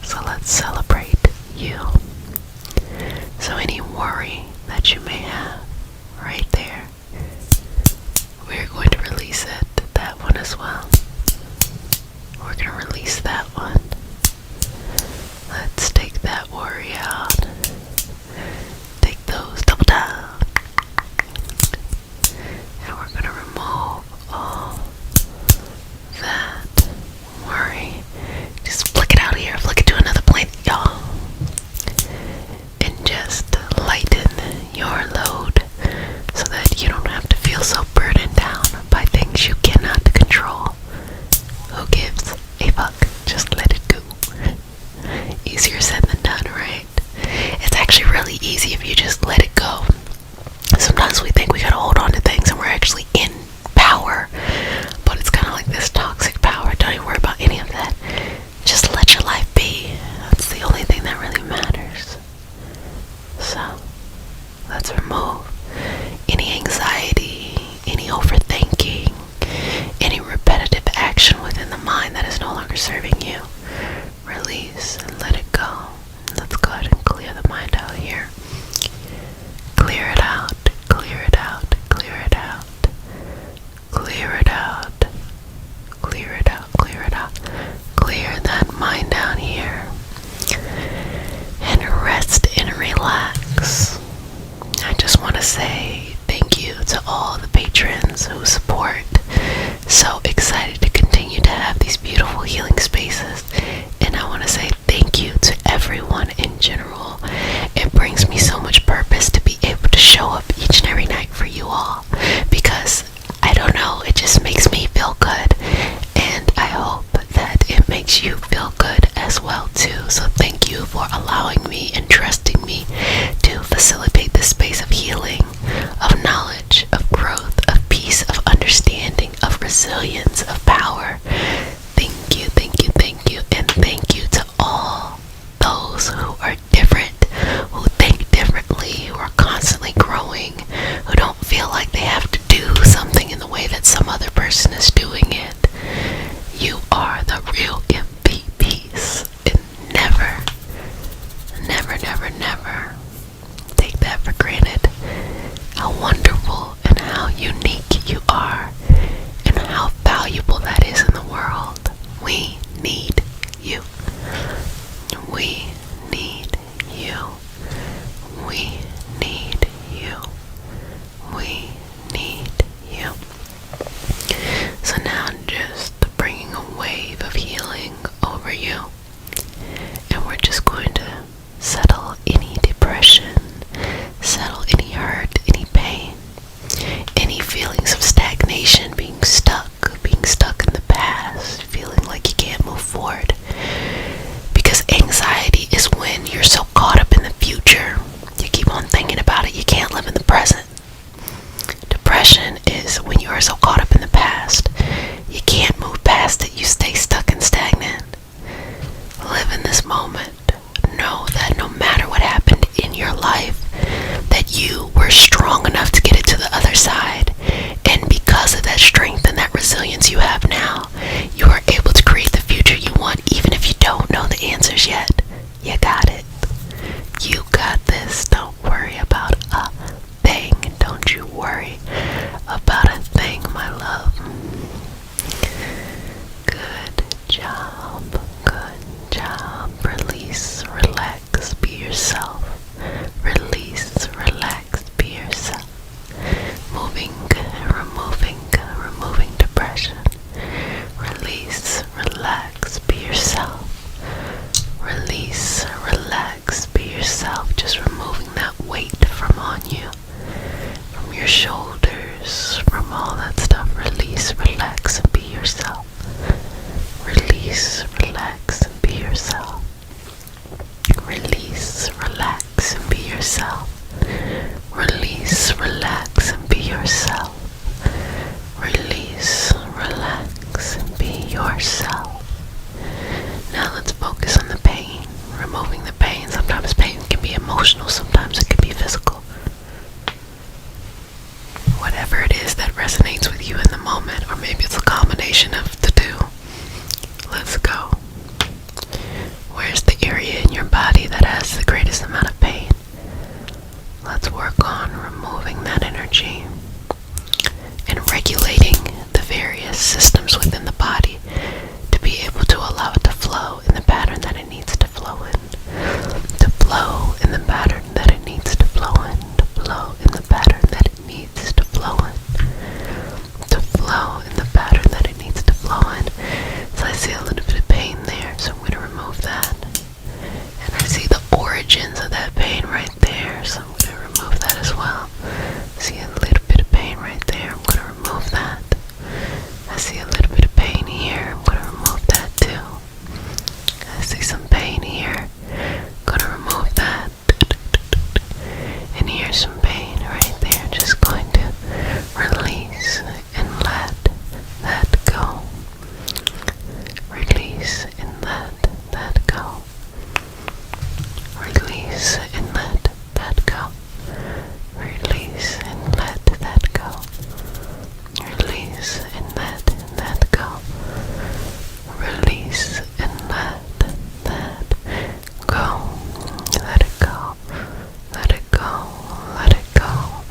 So let's celebrate you. So any worry that you may have right there, we're going to release it. That one as well. We're going to release that one. Let's take that worry out. Take those double down. And we're going to remove all that worry. Just flick it out of here. Flick it to another plane, y'all. And just lighten your load so that you don't have to feel so burdened down by things you cannot control. Who gives a fuck? Just let it go. Easier said than done, right? It's actually really easy if you just let it go. Sometimes we think we gotta hold on to things and we're actually in power, but it's kind of like this toxic power. Don't even worry about any of that. Just let your life be. That's the only thing that really matters. So let's remove any anxiety, any overthinking, any repetitive action within the mind that is no longer serving you. Release and let it go. Let's go ahead and clear the mind out here. Clear it out, clear it out, clear it out, clear it out, clear it out, clear it out. Clear that mind down here and rest and relax. I just want to say thank you to all the patrons who support. So excited to continue to have these beautiful healing spaces, and I want to say thank you to everyone in general. It brings me so much purpose to be able to show up each and every night for you all, because I don't know, it just makes me feel good, and I hope that it makes you feel good as well too. So thank you for allowing me and trusting me to facilitate this space of healing, of knowledge, of growth, of peace, of understanding, of resilience, of power. Thank you, relax, and be yourself. Release, relax, and be yourself. Release, relax, and be yourself. Release, relax, and be yourself. Now let's focus on the pain. Removing the pain. Sometimes pain can be emotional, sometimes it can be physical. Whatever it is that resonates with you in the moment, or maybe it's a combination of the two. Let's go. Where's the area in your body that has the greatest amount of pain? Let's work on removing that energy and regulating the various systems within the body to be able to allow it to flow in the pattern that it needs to flow in. To flow in the pattern that it needs to flow in. To flow in the pattern that it needs to flow in. To flow in the pattern that it needs to flow in. So I see a little bit of pain there, so I'm going to remove that. And I see the origins of that pain right there, so I'm going to remove that as well. See a little bit of pain right there, I'm going to remove that. I see a little bit of pain here, I'm going to remove that too. I see some pain here, I'm going to remove that. And here's some pain right there, just going to release and let that go. Release and let that go. Release and let that go. Release and let that go. Release and let that go. Release and let that go. Let it go. Let it go. Let it go.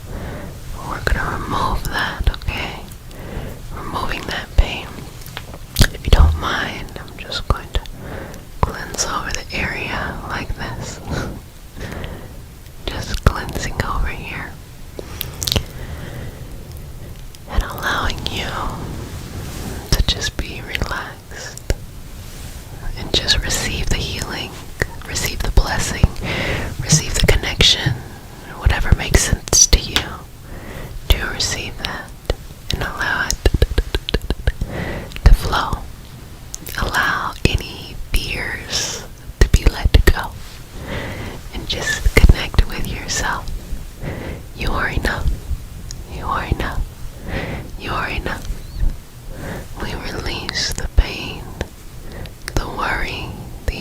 We're gonna remove that, okay? Removing that pain. If you don't mind, I'm just going to cleanse over the area like this. Just cleansing over here. And allowing you to just be relaxed. And just receive the healing. Receive the blessing. Receive the connection. Whatever makes sense to you. Do receive that. And allow it to flow. Allow any fears to be let go. And just connect with yourself. You are enough. You are enough. You are enough. We release the pain, the worry, the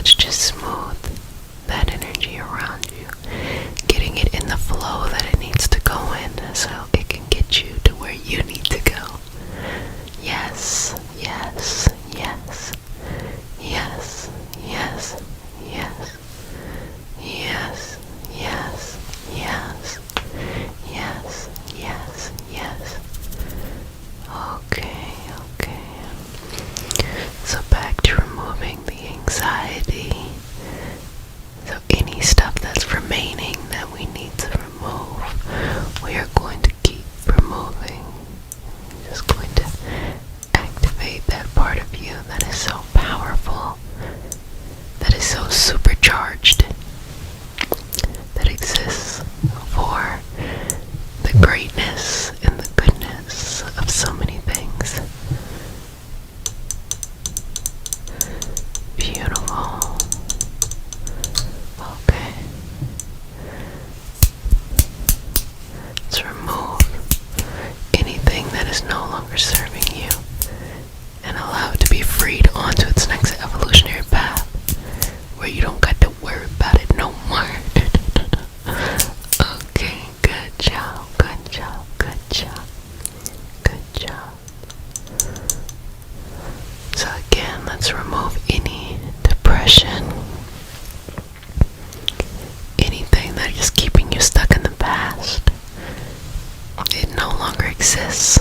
let's just smooth that energy around you, getting it in the flow that it needs to go in so it can get you to where you need to go. Yes, yes, yes, yes, yes, yes, yes, yes, yes, yes, yes, yes. Okay, okay. So back to removing the anxiety. So any stuff that's remaining that we need to remove, we are going to keep removing. I'm just going to activate that part of you that is so powerful, that is so supercharged, that exists for the greatness and the goodness of so many things. Beautiful. Okay. Let's remove anything that is no longer serving you and allow it to be freed onto its next evolutionary path where you don't got to worry about it no more. Okay, good job, good job, good job, good job. So again, let's remove any depression, anything that is keeping you stuck in the past. It no longer exists.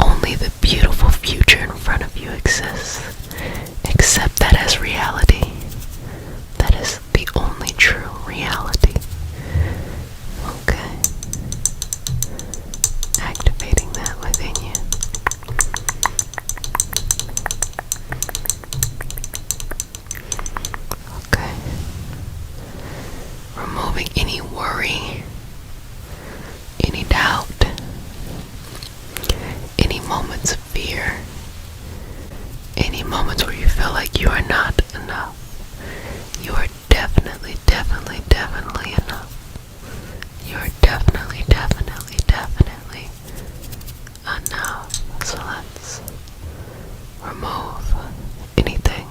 Only the beautiful future in front of you exists. Accept that as reality. That is the only true reality. Okay. Activating that within you. Okay. Removing any worry, any doubt, any moments of fear, any moments where you feel like you are not enough. You are definitely, definitely, definitely enough. You are definitely, definitely, definitely enough. So let's remove anything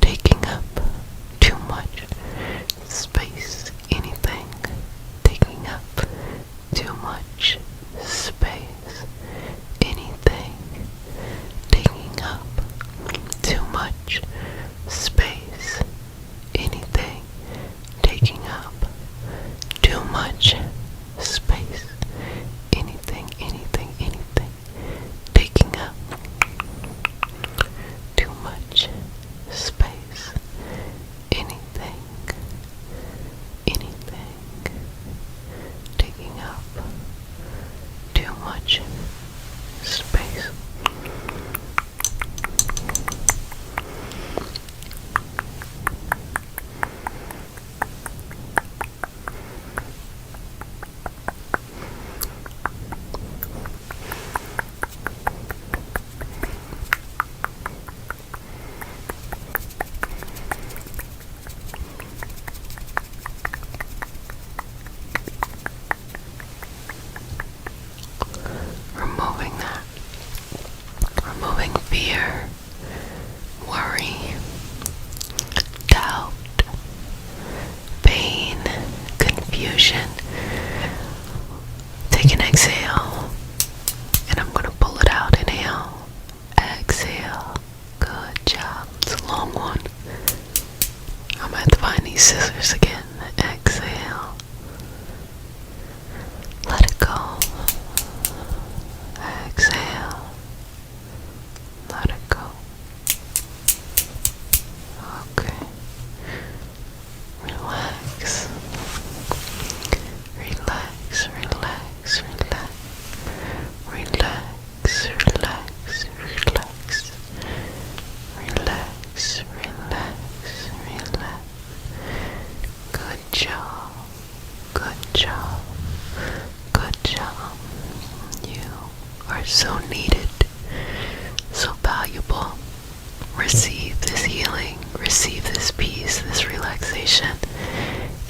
taking up too much space. Anything taking up too much space. Anything taking up too much space. Anything taking up too much space. Anything, anything, anything taking up too much space. Anything, anything taking up too much space. Removing that. Removing fear, worry, doubt, pain, confusion. Take an exhale, and I'm going to pull it out. Inhale, exhale. Good job. It's a long one. I'm going to have to find these scissors again. Exhale. Let it go. Exhale. Let it go. Okay. Relax. Relax, relax, relax. Relax, relax, relax. Relax, relax, relax. Good job. Good job. Good job. You are so needed, so valuable. Receive this healing, receive this peace, this relaxation,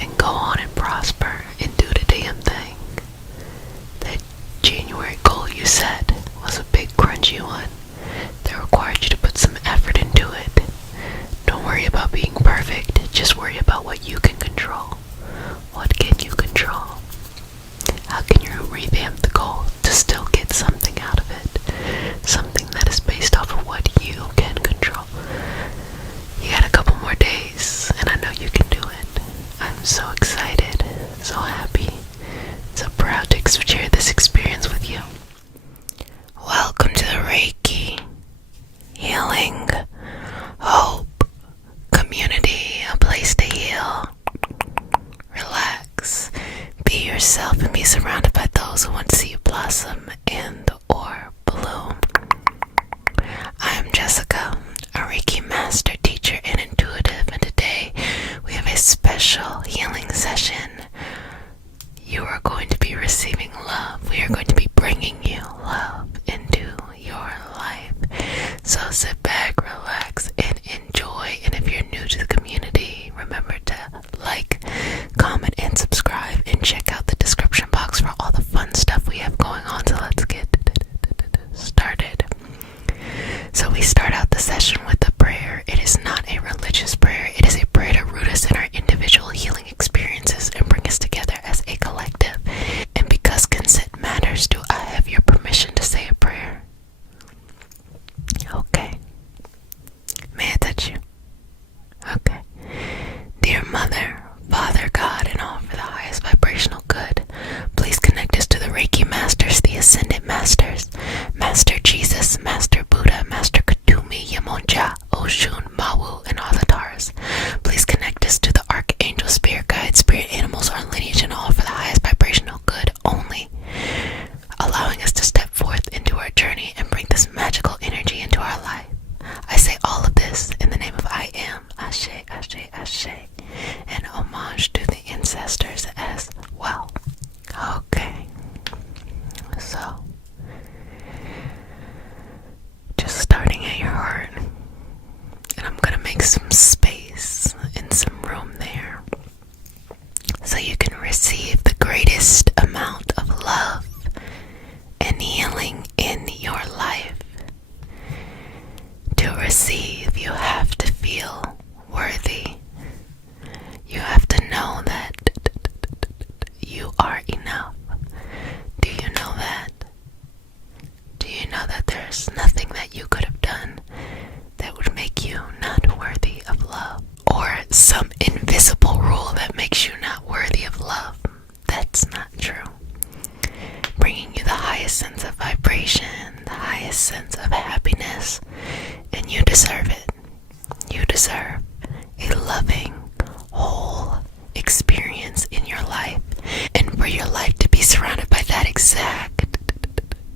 and go on and prosper and do the damn thing. That January goal you set was a big crunchy one that required you to put some effort into it. Don't worry about so excited, so happy, so proud to share this experience with you. Welcome to the Reiki, healing, hope, community, a place to heal. Relax, be yourself, and be surrounded by those who want to see you blossom and or bloom. I am Jessica, a Reiki master, teacher, and intuitive, and today we have a special healing session. You are going to be receiving love. We are going to be bringing you love into your life. So sit back, relax, and enjoy. And if you're new to the community, remember to like, comment, and subscribe, and check out the description box for all the fun stuff we have going on. So let's get started. So we start out the session with a prayer. It is not a religious prayer. It is a prayer to root us in our individual healing experiences and bring us together as a collective. And because consent matters, do I have your permission to say a prayer? Okay. May I touch you? Okay. Dear Mother, Father, God, and all for the highest vibrational good, please connect us to the Reiki Masters, the Ascended Masters, Master Jesus, Master Buddha, Master Katumi, Yamonja, Oshun, Mawu, and all the Taras. Please connect us to the Archangel, Spirit Guides, Spirit Animals, our lineage, and all for the highest vibrational good only, allowing us to step forth into our journey and bring this magical energy into our life. I say all of this in the name of I Am, Ashe, Ashe, Ashe, and homage to the ancestors as well. Okay, so just starting at your heart, and I'm gonna make some space and some room there so you can receive the greatest amount of love and healing in your life. To receive, you have to feel worthy. You have to know that you are enough. Do you know that? Do you know that there's nothing that you could have done that would make you not worthy of love? Or some invisible rule that makes you not worthy of love? That's not true. Bringing you the highest sense of vibration, the highest sense of happiness, and you deserve it. You deserve a loving, whole experience in your life, and for your life to be surrounded by that exact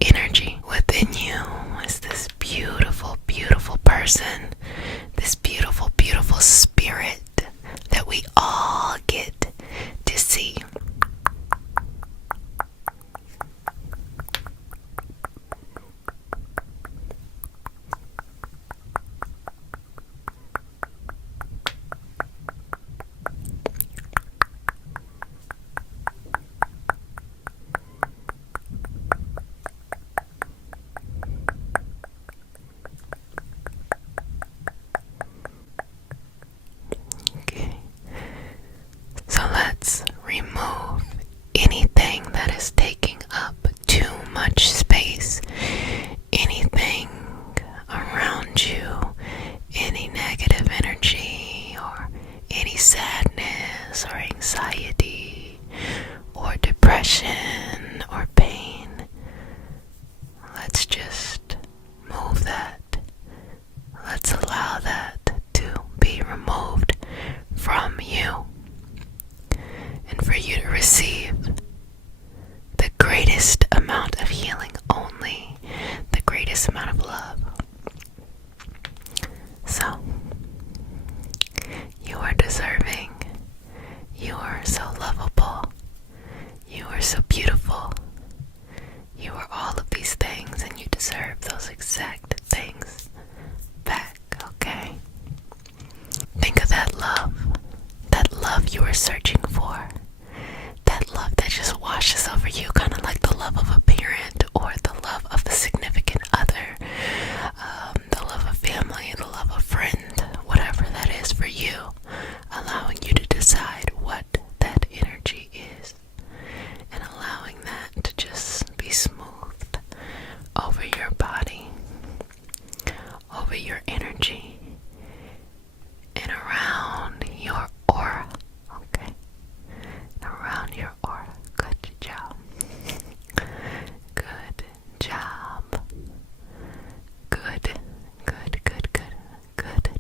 energy. Within you is this beautiful, beautiful person, this beautiful, beautiful spirit that we all get to see. Let's remove anything that is taking up too much space, anything around you, any negative energy or any sadness or anxiety or depression or pain. Let's just move that. Let's allow that to be removed from you. And for you to receive the greatest amount of healing only, the greatest amount of love. So, you are deserving. You are so lovable. You are so beautiful. You are all of these things, and you deserve those exact things back, okay? Think of that love you are searching for. That love that just washes over you, kind of like the love of a parent or the love of a significant other, the love of family, the love of friend, whatever that is for you, allowing you to decide what that energy is and allowing that to just be smoothed over your body, over your energy, and around your aura. Okay.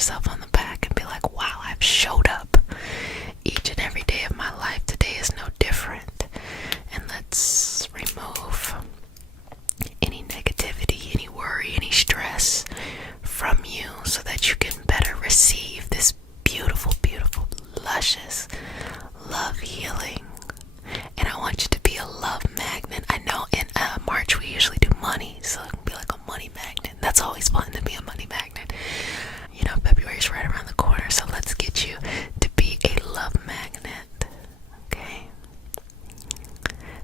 yourself on the back and be like, wow, I've showed up each and every day of my life. Today is no different. And let's remove any negativity, any worry, any stress from you so that you can better receive this beautiful, beautiful, luscious love healing. And I want you to be a love magnet. I know in March we usually do money, so it can be like a money magnet. That's always fun to be a money magnet. You know, February's right around the corner, so let's get you to be a love magnet. Okay?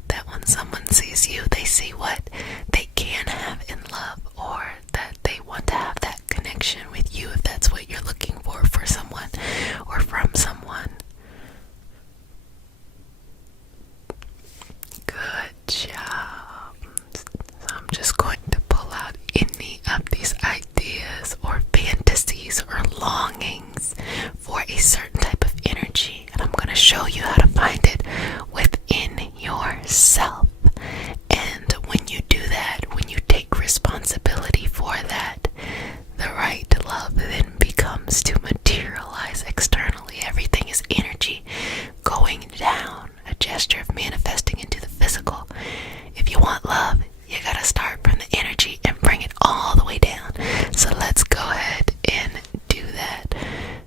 That when someone sees you, they see what they can have in love, or that they want to have that connection with you if that's what you're looking for someone or from someone. Good job. So I'm just going to pull out any of these ideas or fantasies or longings for a certain type of energy, and I'm going to show you how to find it within yourself. And when you do that, when you take responsibility for that, the right love then becomes to materialize externally. Everything is energy going down, a gesture of manifesting into the physical. If you want love, you gotta start from the energy and bring it all the way down. So let's go ahead and do that.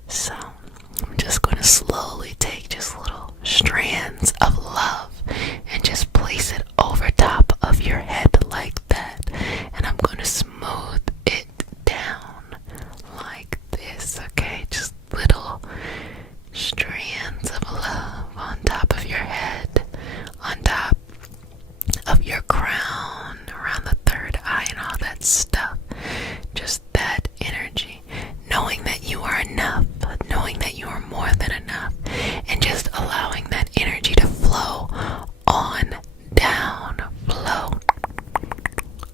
So I'm just going to slowly take just little strands of love and just place it over top of your head like that. And I'm going to smooth it down like this, okay? Just little strands of love on top of your head, on top of your crown, around the third eye and all that stuff. Just that energy, knowing that you are enough, knowing that you are more than enough, and just allowing that energy to flow on down, flow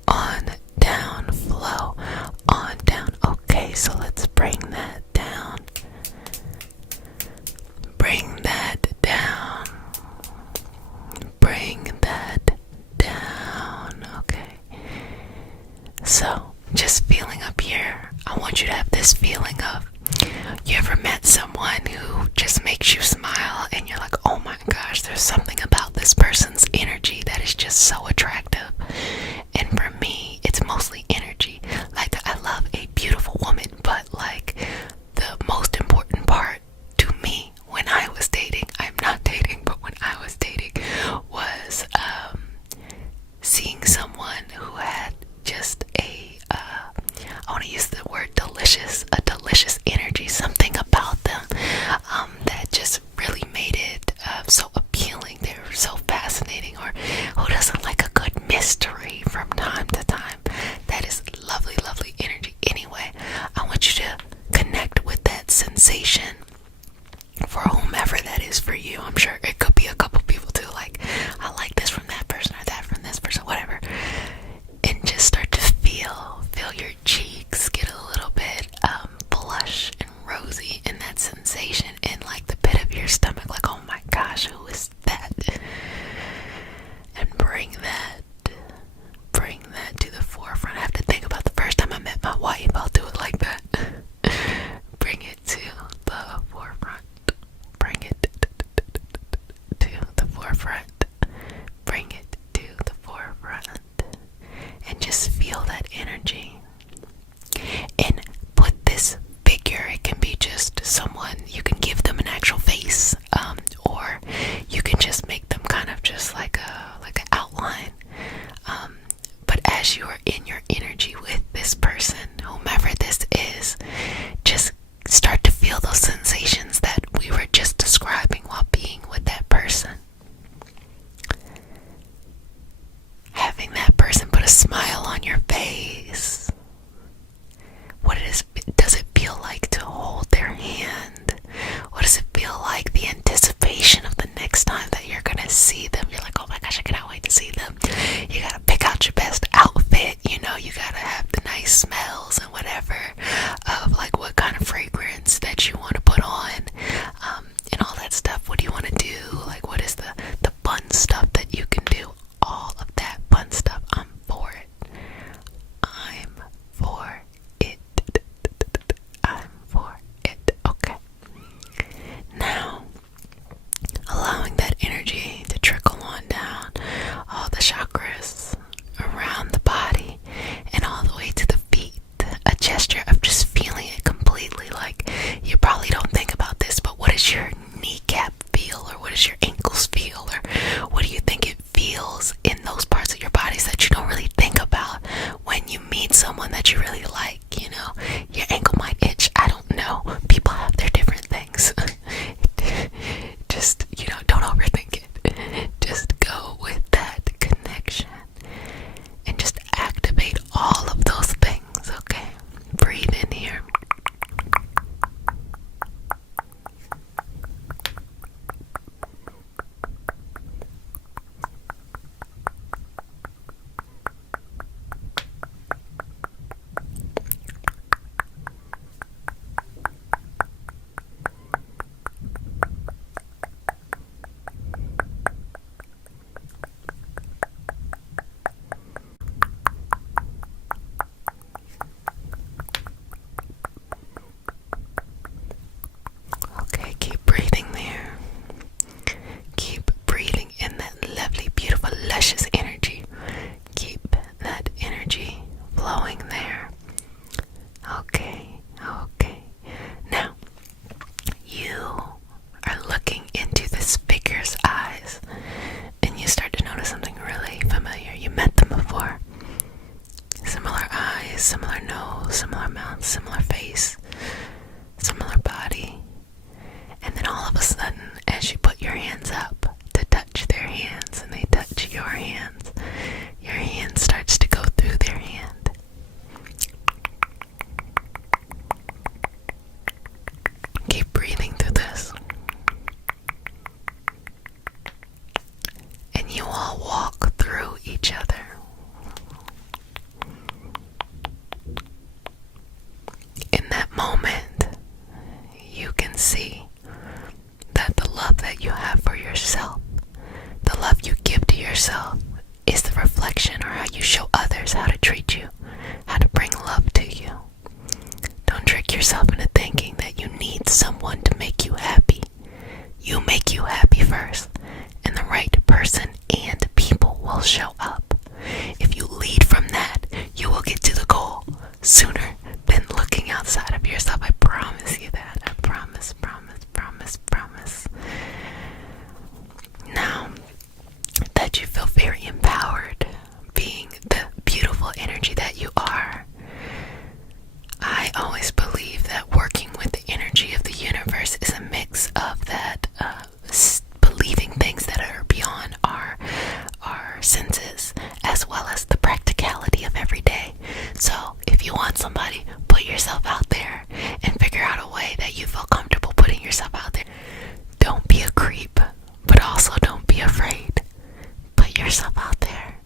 on down, flow on down. Okay, so let's bring that down. Bring that down. Bring that down. Okay. So, just feeling up here, I want you to have this feeling of, you ever met someone who just makes you smile and you're like, oh my gosh, there's something about this person's energy that is just so attractive. And for me, it's mostly energy. Like, I love a beautiful woman, but like, the most important part to me when I was dating, I'm not dating, but when I was dating, was seeing someone who had just I want to use the word delicious, a delicious energy, something about them that just really made it so appealing. They were so fascinating. Or who doesn't like a good mystery from time to time? That is lovely, lovely energy. Anyway, I want you to connect with that sensation for whomever that is for you. I'm sure it could be a couple people too, like, I like this from that person or that from this person, whatever. And just start to feel your cheeks get a little bit blush and rosy, and that sensation in like the pit of your stomach, like, oh my gosh, who is that? And bring that to the forefront. I have to think about the first time I met my wife. I'll do it like that. Bring it to the forefront. Bring it need someone to make you happy. You make you happy first, and the right person and people will show up. If you lead from that, you will get to the goal sooner than looking outside of yourself. I promise you that. I promise, promise, promise, promise. Now that you feel very empowered, being the beautiful energy that you are, I always believe that working with the energy of the universe is a mix of that believing things that are beyond our senses, as well as the practicality of every day. So if you want somebody, put yourself out there and figure out a way that you feel comfortable putting yourself out there. Don't be a creep, but also don't be afraid. Put yourself out there.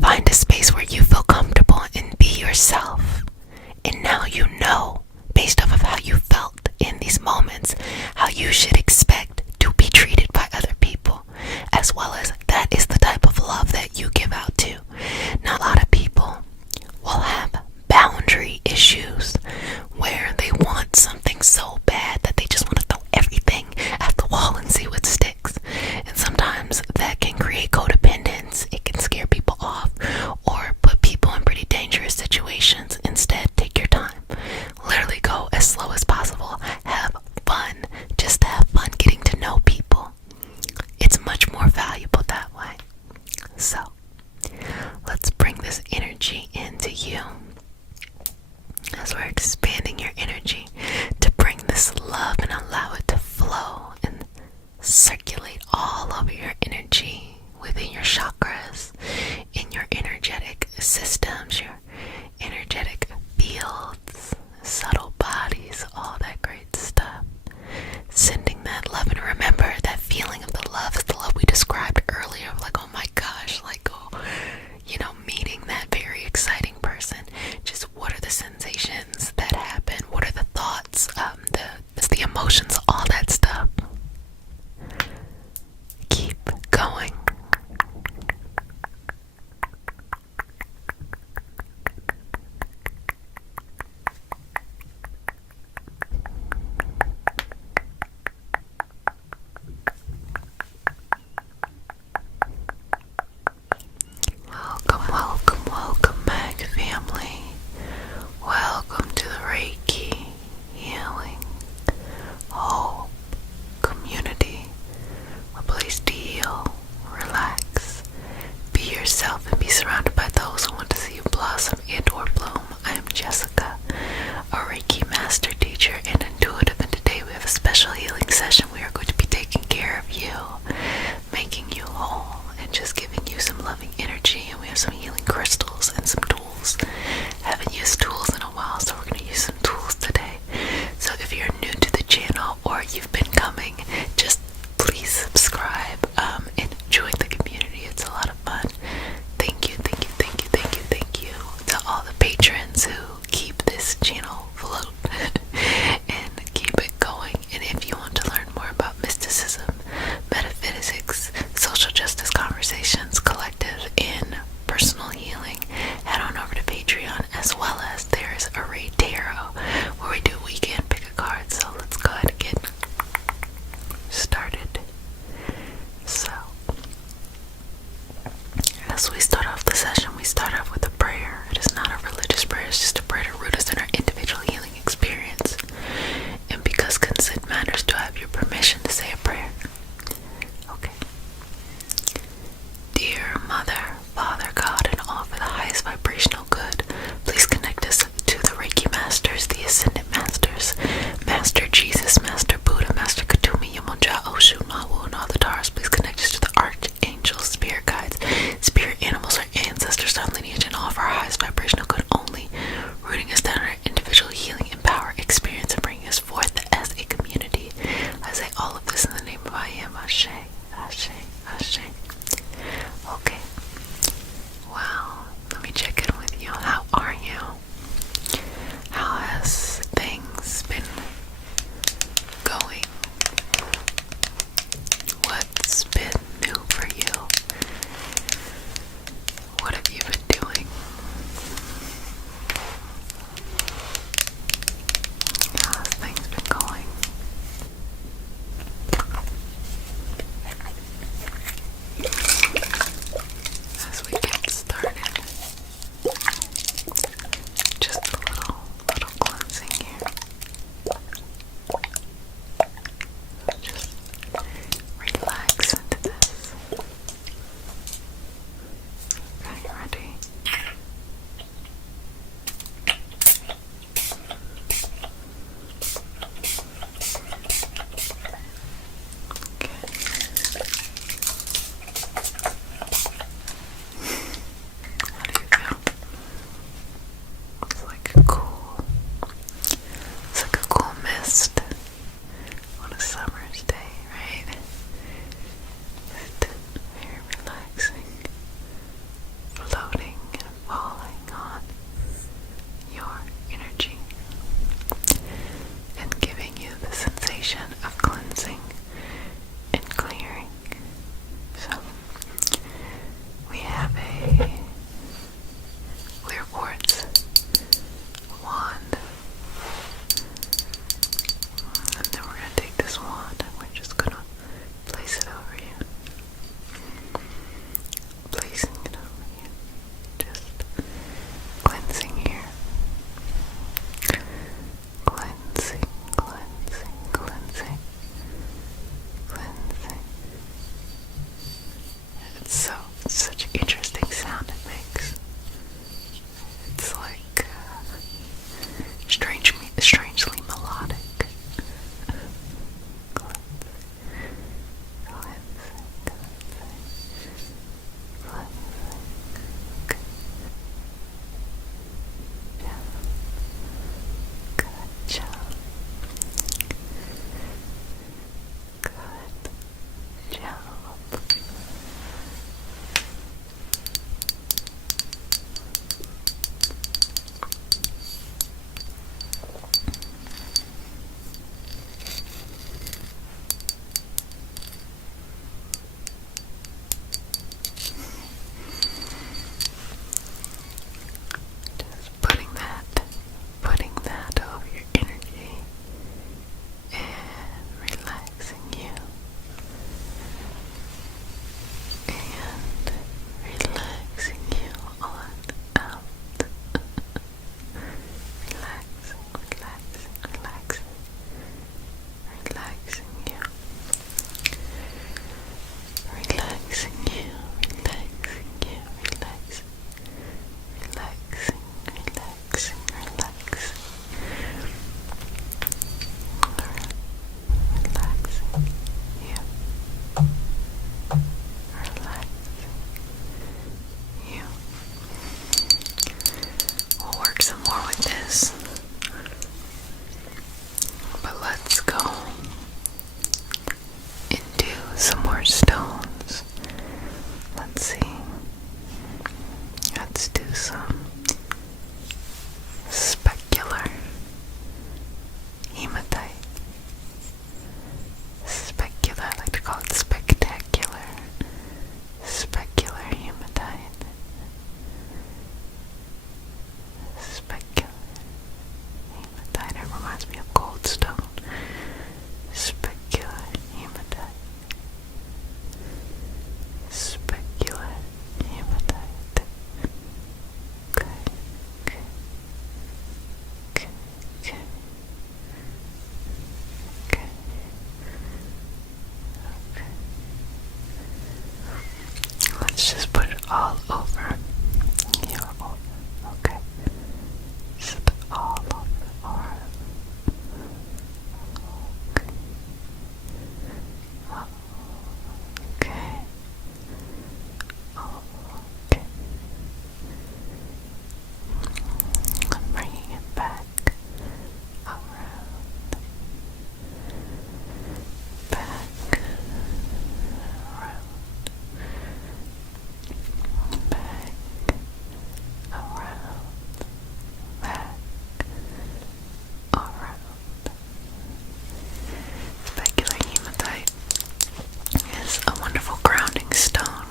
Find a space where you feel comfortable and be yourself. And now you know, based off of how you felt in these moments, how you should expect to be treated by other people, as well as that is the type of love that you give out to. Now, a lot of people will have boundary issues where they want something so bad that they just want to throw everything at the wall and see what sticks. And sometimes that can create codependence. It can scare people off or put people in pretty dangerous situations. Instead, take your time. Literally go as slow as possible. Have fun. Just have fun getting to know people. It's much more valuable that way. So, let's bring this energy into you as we're expanding your energy to bring this love and allow it to flow and circulate all over your energy within your chakras, in your energetic systems, your energetic fields, subtle bodies, all that great stuff. Sending that love, and remember that feeling of the love is the love we described earlier, of like, oh my gosh, like, oh, meeting that very exciting person. Just what are the sensations that happen? What are the thoughts, the emotions, all that stuff. Keep going. Welcome back, family. Welcome to the Reiki Healing Hope Community, a place to heal, relax, be yourself, and be surrounded by those who want to see you blossom and or bloom. I am Jessica, a Reiki master teacher and intuitive, and today we have a special healing session. We are going to be taking care of you, making you whole, and just giving you some loving energy. And we have some healing crystals and some tools. Haven't used tools in a while, so we're going to use some tools today. So if you're new to the channel or you've been coming, just please subscribe and join the community. It's a lot of fun. Thank you to all the patrons who keep this channel afloat and keep it going. And if you want to learn more about mysticism, metaphysics, social justice conversations, collective, and personal healing, head on over to Patreon, as well as there's Array Tarot, where we do weekend pick a card. So let's go ahead and get some more stones. Let's see. Let's do some specular hematite. Specular, I like to call it spectacular. Specular hematite. Specular hematite. It reminds me of goldstone. Specular hematite. Specular hematite. Okay, okay, okay, okay, okay, okay. Let's just put it all over your aura, okay? Just all over the aura. Okay. Okay. Okay. I'm bringing it back around, back around, back around, back around. Specular hematite is a wonderful grounding stone,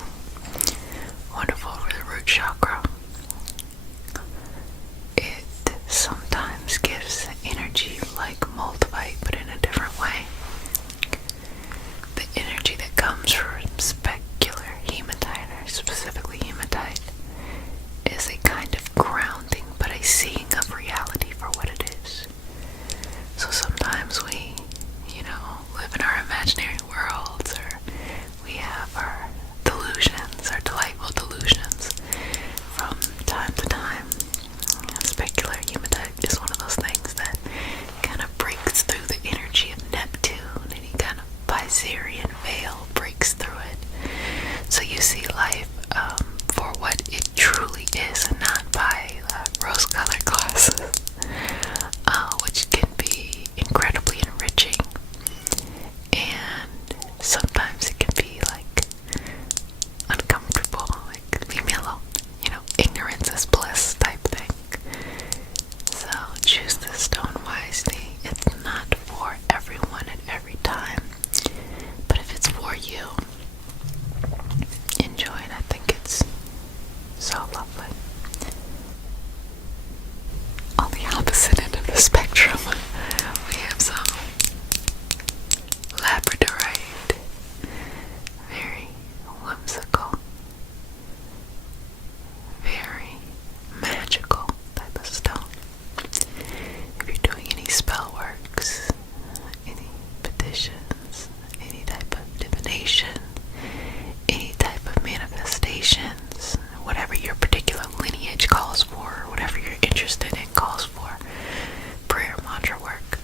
wonderful for the root chakra. It sometimes gives energy like multivite, but in a different way. The energy that comes from specular hematite, or specifically hematite, is a kind of grounding, but a seeing of reality for what it is. So sometimes we, live in our imaginary worlds, or we have our delusions, our delightful delusions from time to time. Specular hematite is one of those things that kind of breaks through the energy of Neptune. Any kind of Piscean veil breaks through it. So you see life for what it truly is, and not by rose-colored glasses, which can be incredibly enriching. And sometimes it can be like uncomfortable, like leave me alone, ignorance is bliss type thing. So choose this stone wisely. It's not for everyone at every time, but if it's for you, enjoy it. I think it's so lovely. On the opposite end of the spectrum, we have some Labradorite. Very whimsical, very magical type of stone. If you're doing any spell works, any petitions, any type of divination, any type of manifestations, whatever your particular lineage calls for, whatever you're interested in calls for, prayer, mantra work,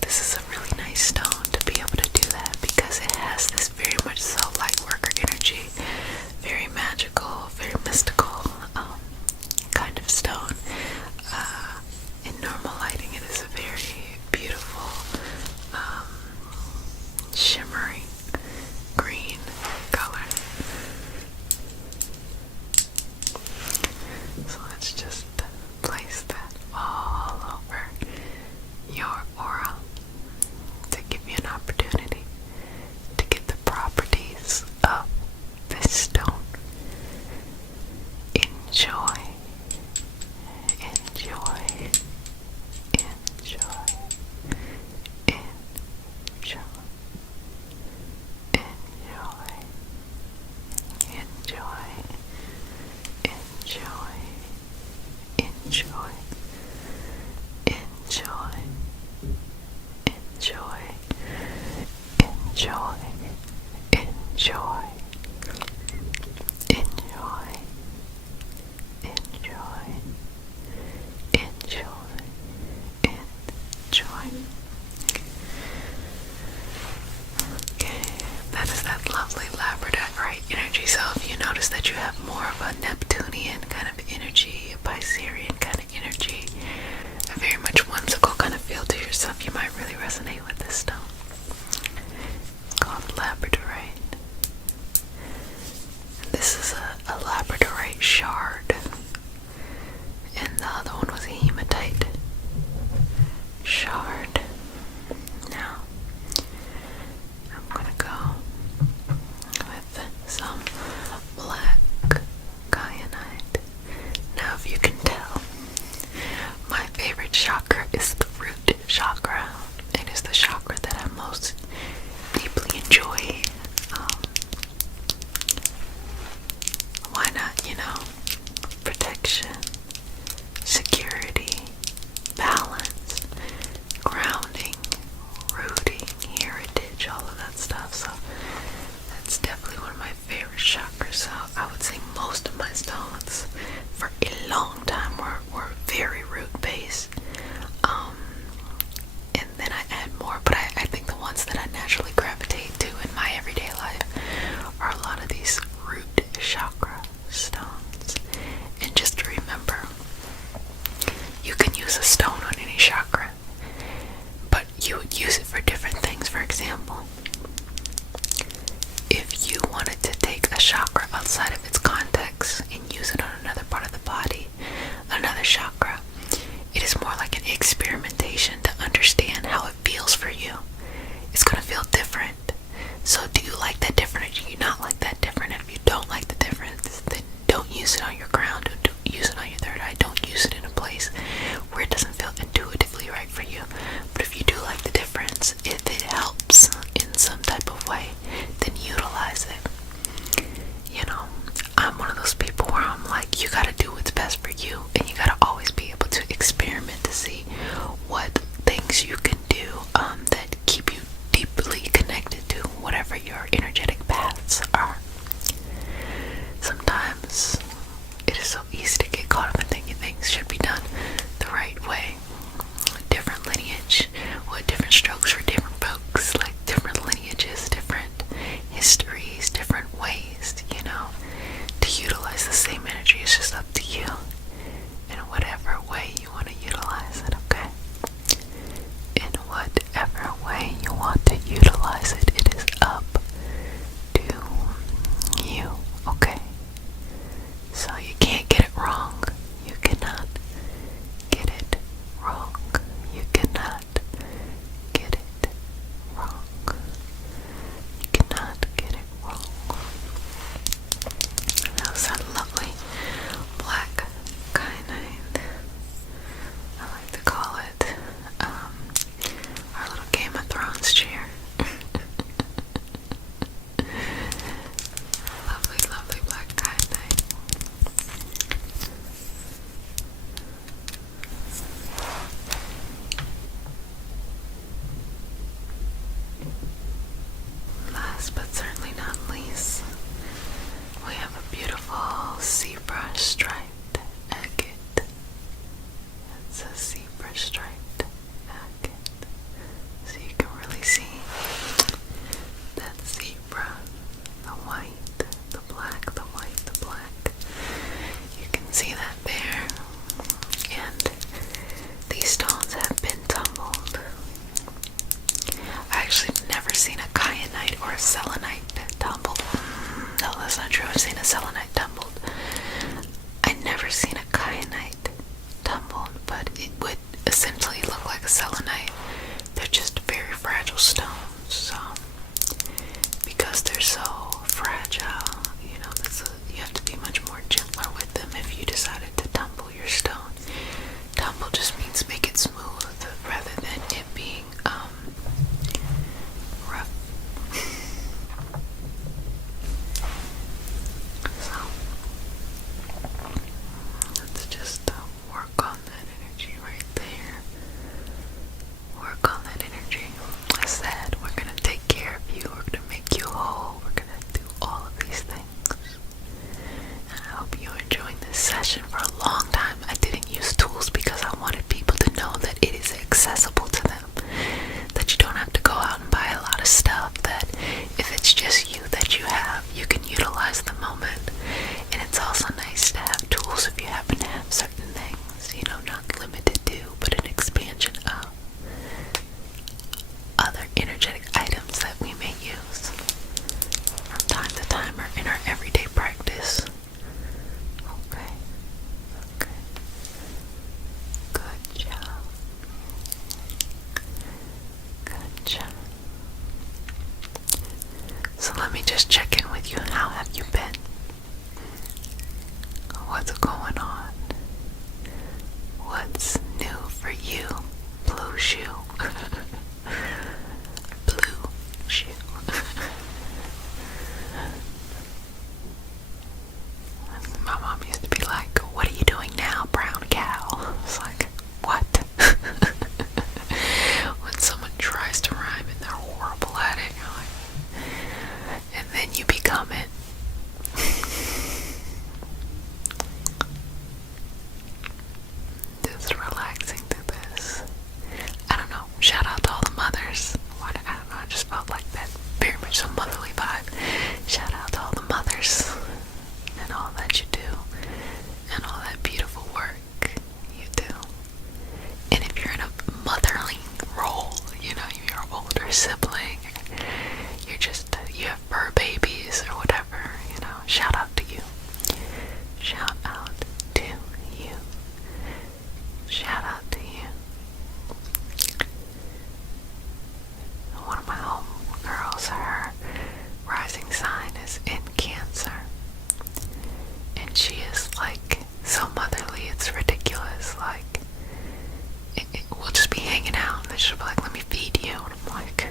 this is a really nice stone to be able to do that, because it has this very much so light worker energy, very magical, very mystical kind of stone. In normal lighting, it is a very beautiful, shimmering green color. So let's just place that all over your aura to give you an opportunity to get the properties of this stone. Enjoy, enjoy, enjoy, enjoy, enjoy, enjoy, enjoy, enjoy, enjoy, enjoy, enjoy, enjoy, enjoy, enjoy, enjoy. Okay, that is that lovely Labradorite energy. So if you notice that you have more of a Neptunian kind of energy, a Piscean kind of energy, a very much whimsical kind of feel to yourself, you might really resonate with this stone. It's called Labradorite. use it for different things. For example, if you wanted to take a chakra outside of its context and use it on another part of the body, another chakra, it is more like an experimentation to understand how it feels for you. It's going to feel different. So do you like that different, or do you not like that different? And if you don't like the difference, then don't use it on your crown, don't use it on your third eye, don't use it in a place where it doesn't feel intuitively right for you. But if you do like the difference, if it helps in some type of way, then utilize it. You know, I'm one of those people where I'm like, you gotta do what's best for you, and you gotta always be able to experiment to see what things you can do that keep you deeply connected to whatever your energetic paths are. Sometimes it is so easy to get caught up in thinking things should be done the right way. Different lineage, with different strokes for different folks, like different lineages, different histories, different ways, you know, to utilize the same energy. It's just up to you in whatever way you want to utilize it, okay? In whatever way you want to utilize it, it is up to you, okay? So you can't get it wrong. You cannot get it wrong. You cannot get it wrong. You cannot get it wrong. That was that lovely black kyanite. I like to call it our little Game of Thrones chair. Lovely, lovely black kyanite. Last but certainly not least, we have a beautiful zebra striped agate. It's a zebra striped agate. So you can really see that zebra, the white, the black, the white, the black. You can see that there. And these stones have been tumbled. I actually have never seen a kyanite or a selenite tumbled. No, that's not true. I've seen a selenite tumbled. I've never seen a kyanite tumbled, but it would essentially look like a selenite. They're just very fragile stones. So, because they're so fragile, you know, you have to be much more gentler with them if you decided to tumble your stone. Tumble just means make it smooth rather than it being rough. So let's just work on that energy right there. Work on that energy. I said we're gonna take care of you. We're gonna make you whole. We're gonna do all of these things. And I hope you're enjoying this session. For a long time, I didn't use tools because I wanted people to know that it is accessible to them. That you don't have to go out and buy a lot of stuff. That if it's just you that you have, you can utilize the moment. And it's also nice to have tools if you happen to have certain things, you know, not limited to, but an expansion of other energetic items that we may use from time to time or in our everyday practice. Okay. Okay. Good job. Good job. So let me just check in with you. How have you been? What's going on? What's new for you? Blue shoe. Blue shoe. My mom used to be like, what are you doing now, brown cow? I was like, what? When someone tries to rhyme and they're horrible at it, you're like, and then you become it. Just relaxing through this. I don't know sibling, you have fur babies or whatever, shout out to you. Shout out to you. Shout out to you. One of my home girls, her rising sign is in Cancer. And she is like so motherly, it's ridiculous. Like, we'll just be hanging out and then she'll be like, let me feed you. And I'm like,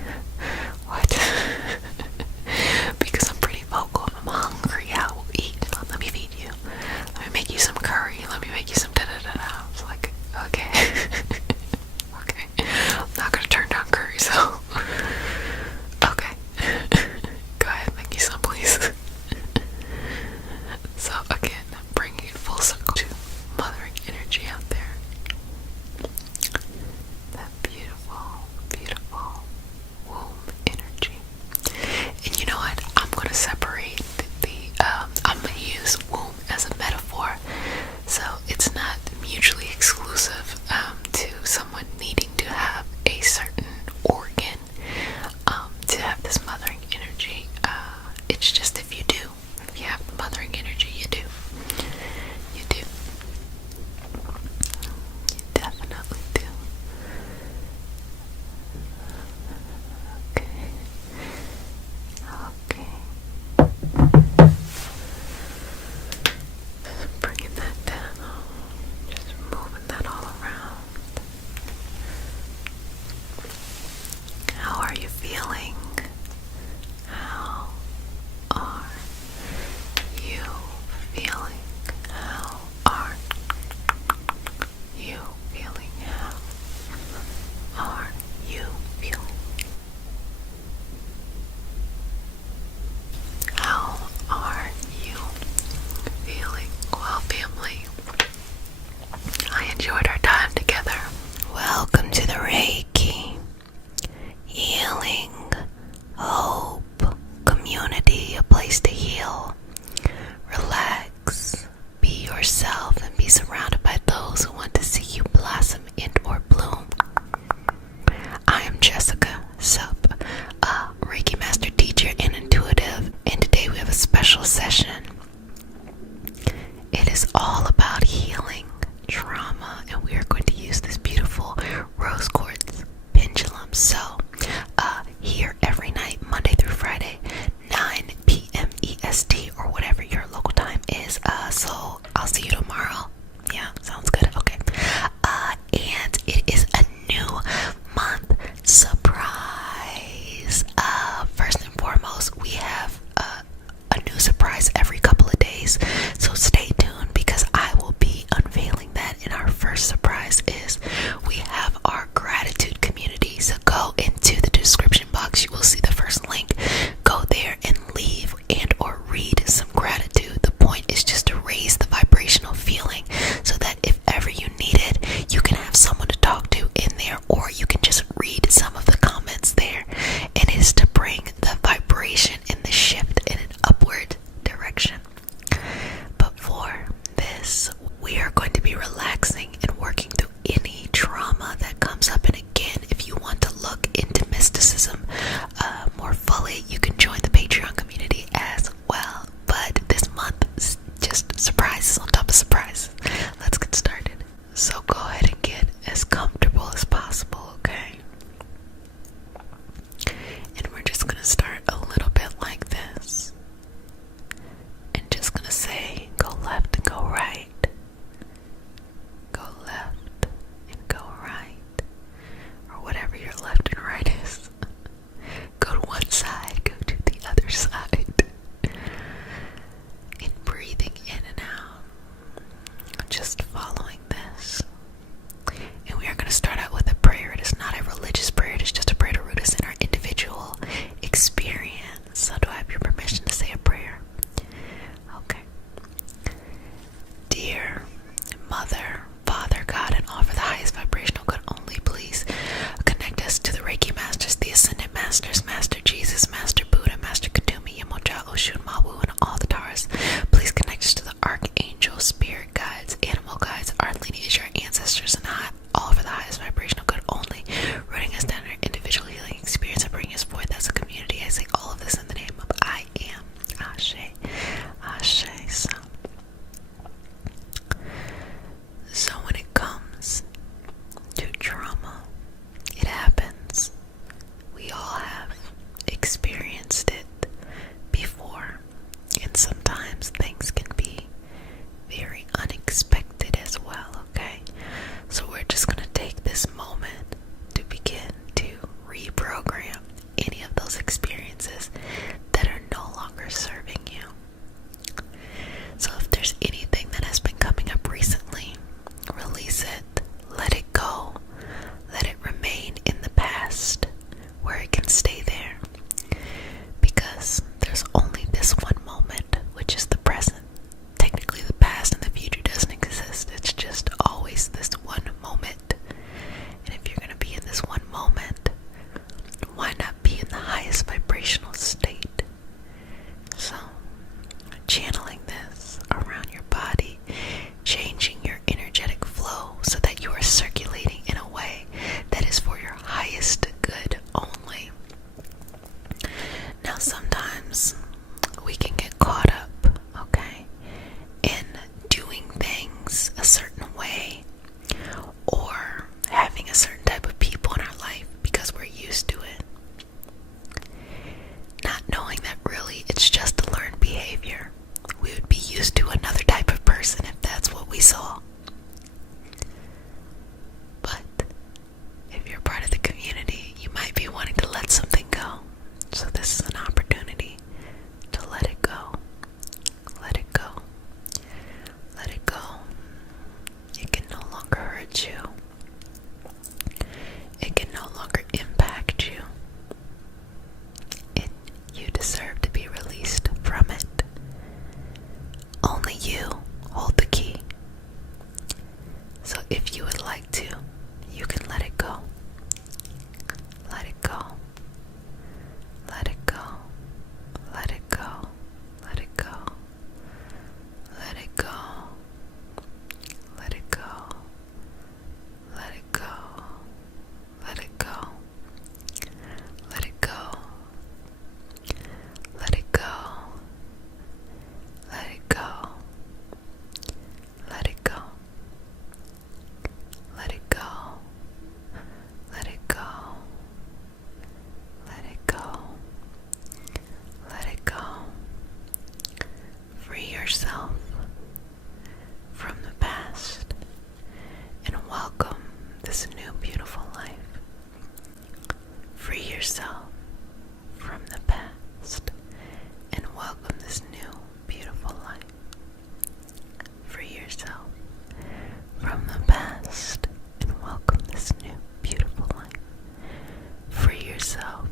yourself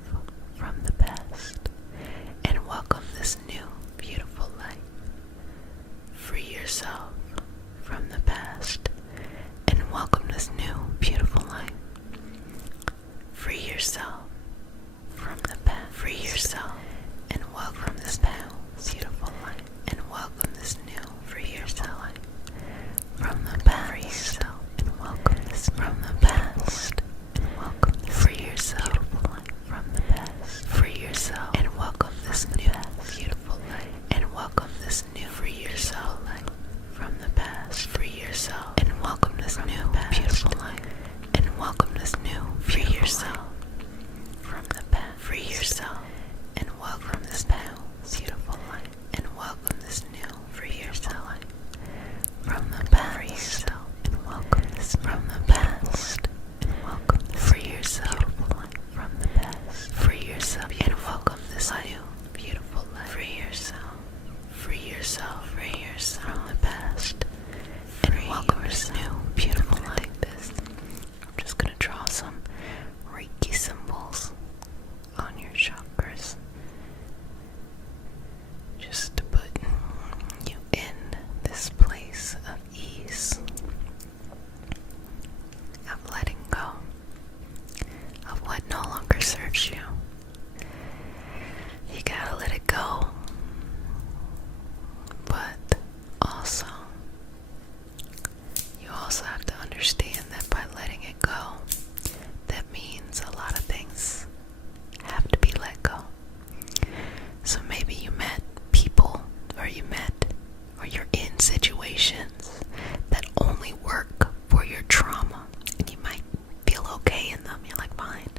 from the past and welcome this new, beautiful life. Free yourself from the past and welcome this new, beautiful life. Free yourself from the past. Free yourself and welcome this new, beautiful life. And welcome this new, free yourself from the past. Free yourself and welcome this from the past. And welcome this free yourself from the past. Free yourself and welcome this new, beautiful life. And welcome this new, free yourself from the past. Free yourself and welcome this new, beautiful life. And welcome this new, free yourself from the past. Free yourself and welcome this new, beautiful life. And welcome this new, free yourself from the past. Free yourself and welcome this from the past. And welcome this free yourself from the past. Free yourself and welcome this new, beautiful life. Free yourself. Free yourself. Free yourself from the past. And welcome this new, beautiful life. I'm just gonna draw some Reiki symbols on your chakras, just to put you in this place of ease, of letting go of what no longer serves you. You gotta let it go, but also you also have to understand that by letting it go, that means a lot of things have to be let go. So maybe you met people, or you're in situations that only work for your trauma, and you might feel okay in them, you're like, fine.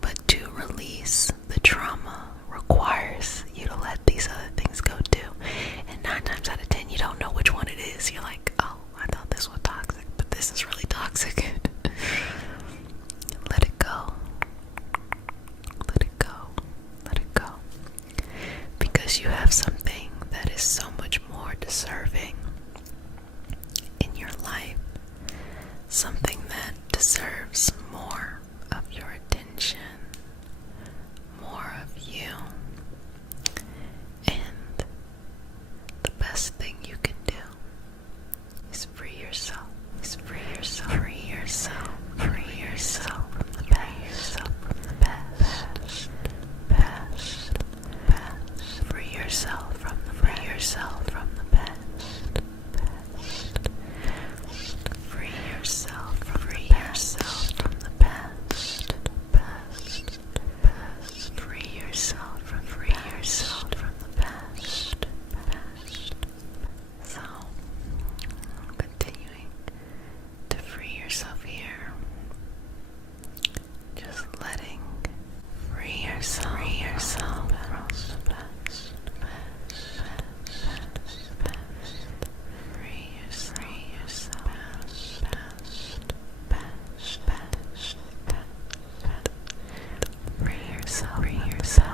But to release the trauma requires you to let these other things go too. And 9 times out of 10, you don't know which one it is. You're like, oh, I thought this was toxic, but this is really toxic. Let it go. Let it go. Let it go. Because you have something that is so much more deserving in your life. Something that deserves more of your attention, more of you. And the best thing you can do is free yourself. Is free yourself. Free yourself. Free yourself from the past. From the past. Past. Past. Free yourself from the past. Free yourself from the past. Past. Free yourself. Free yourself from the past. Past. Past. Free yourself from the past. Past. So, continuing to free yourself here. Just letting free yourself from the past. Free yourself. Free yourself.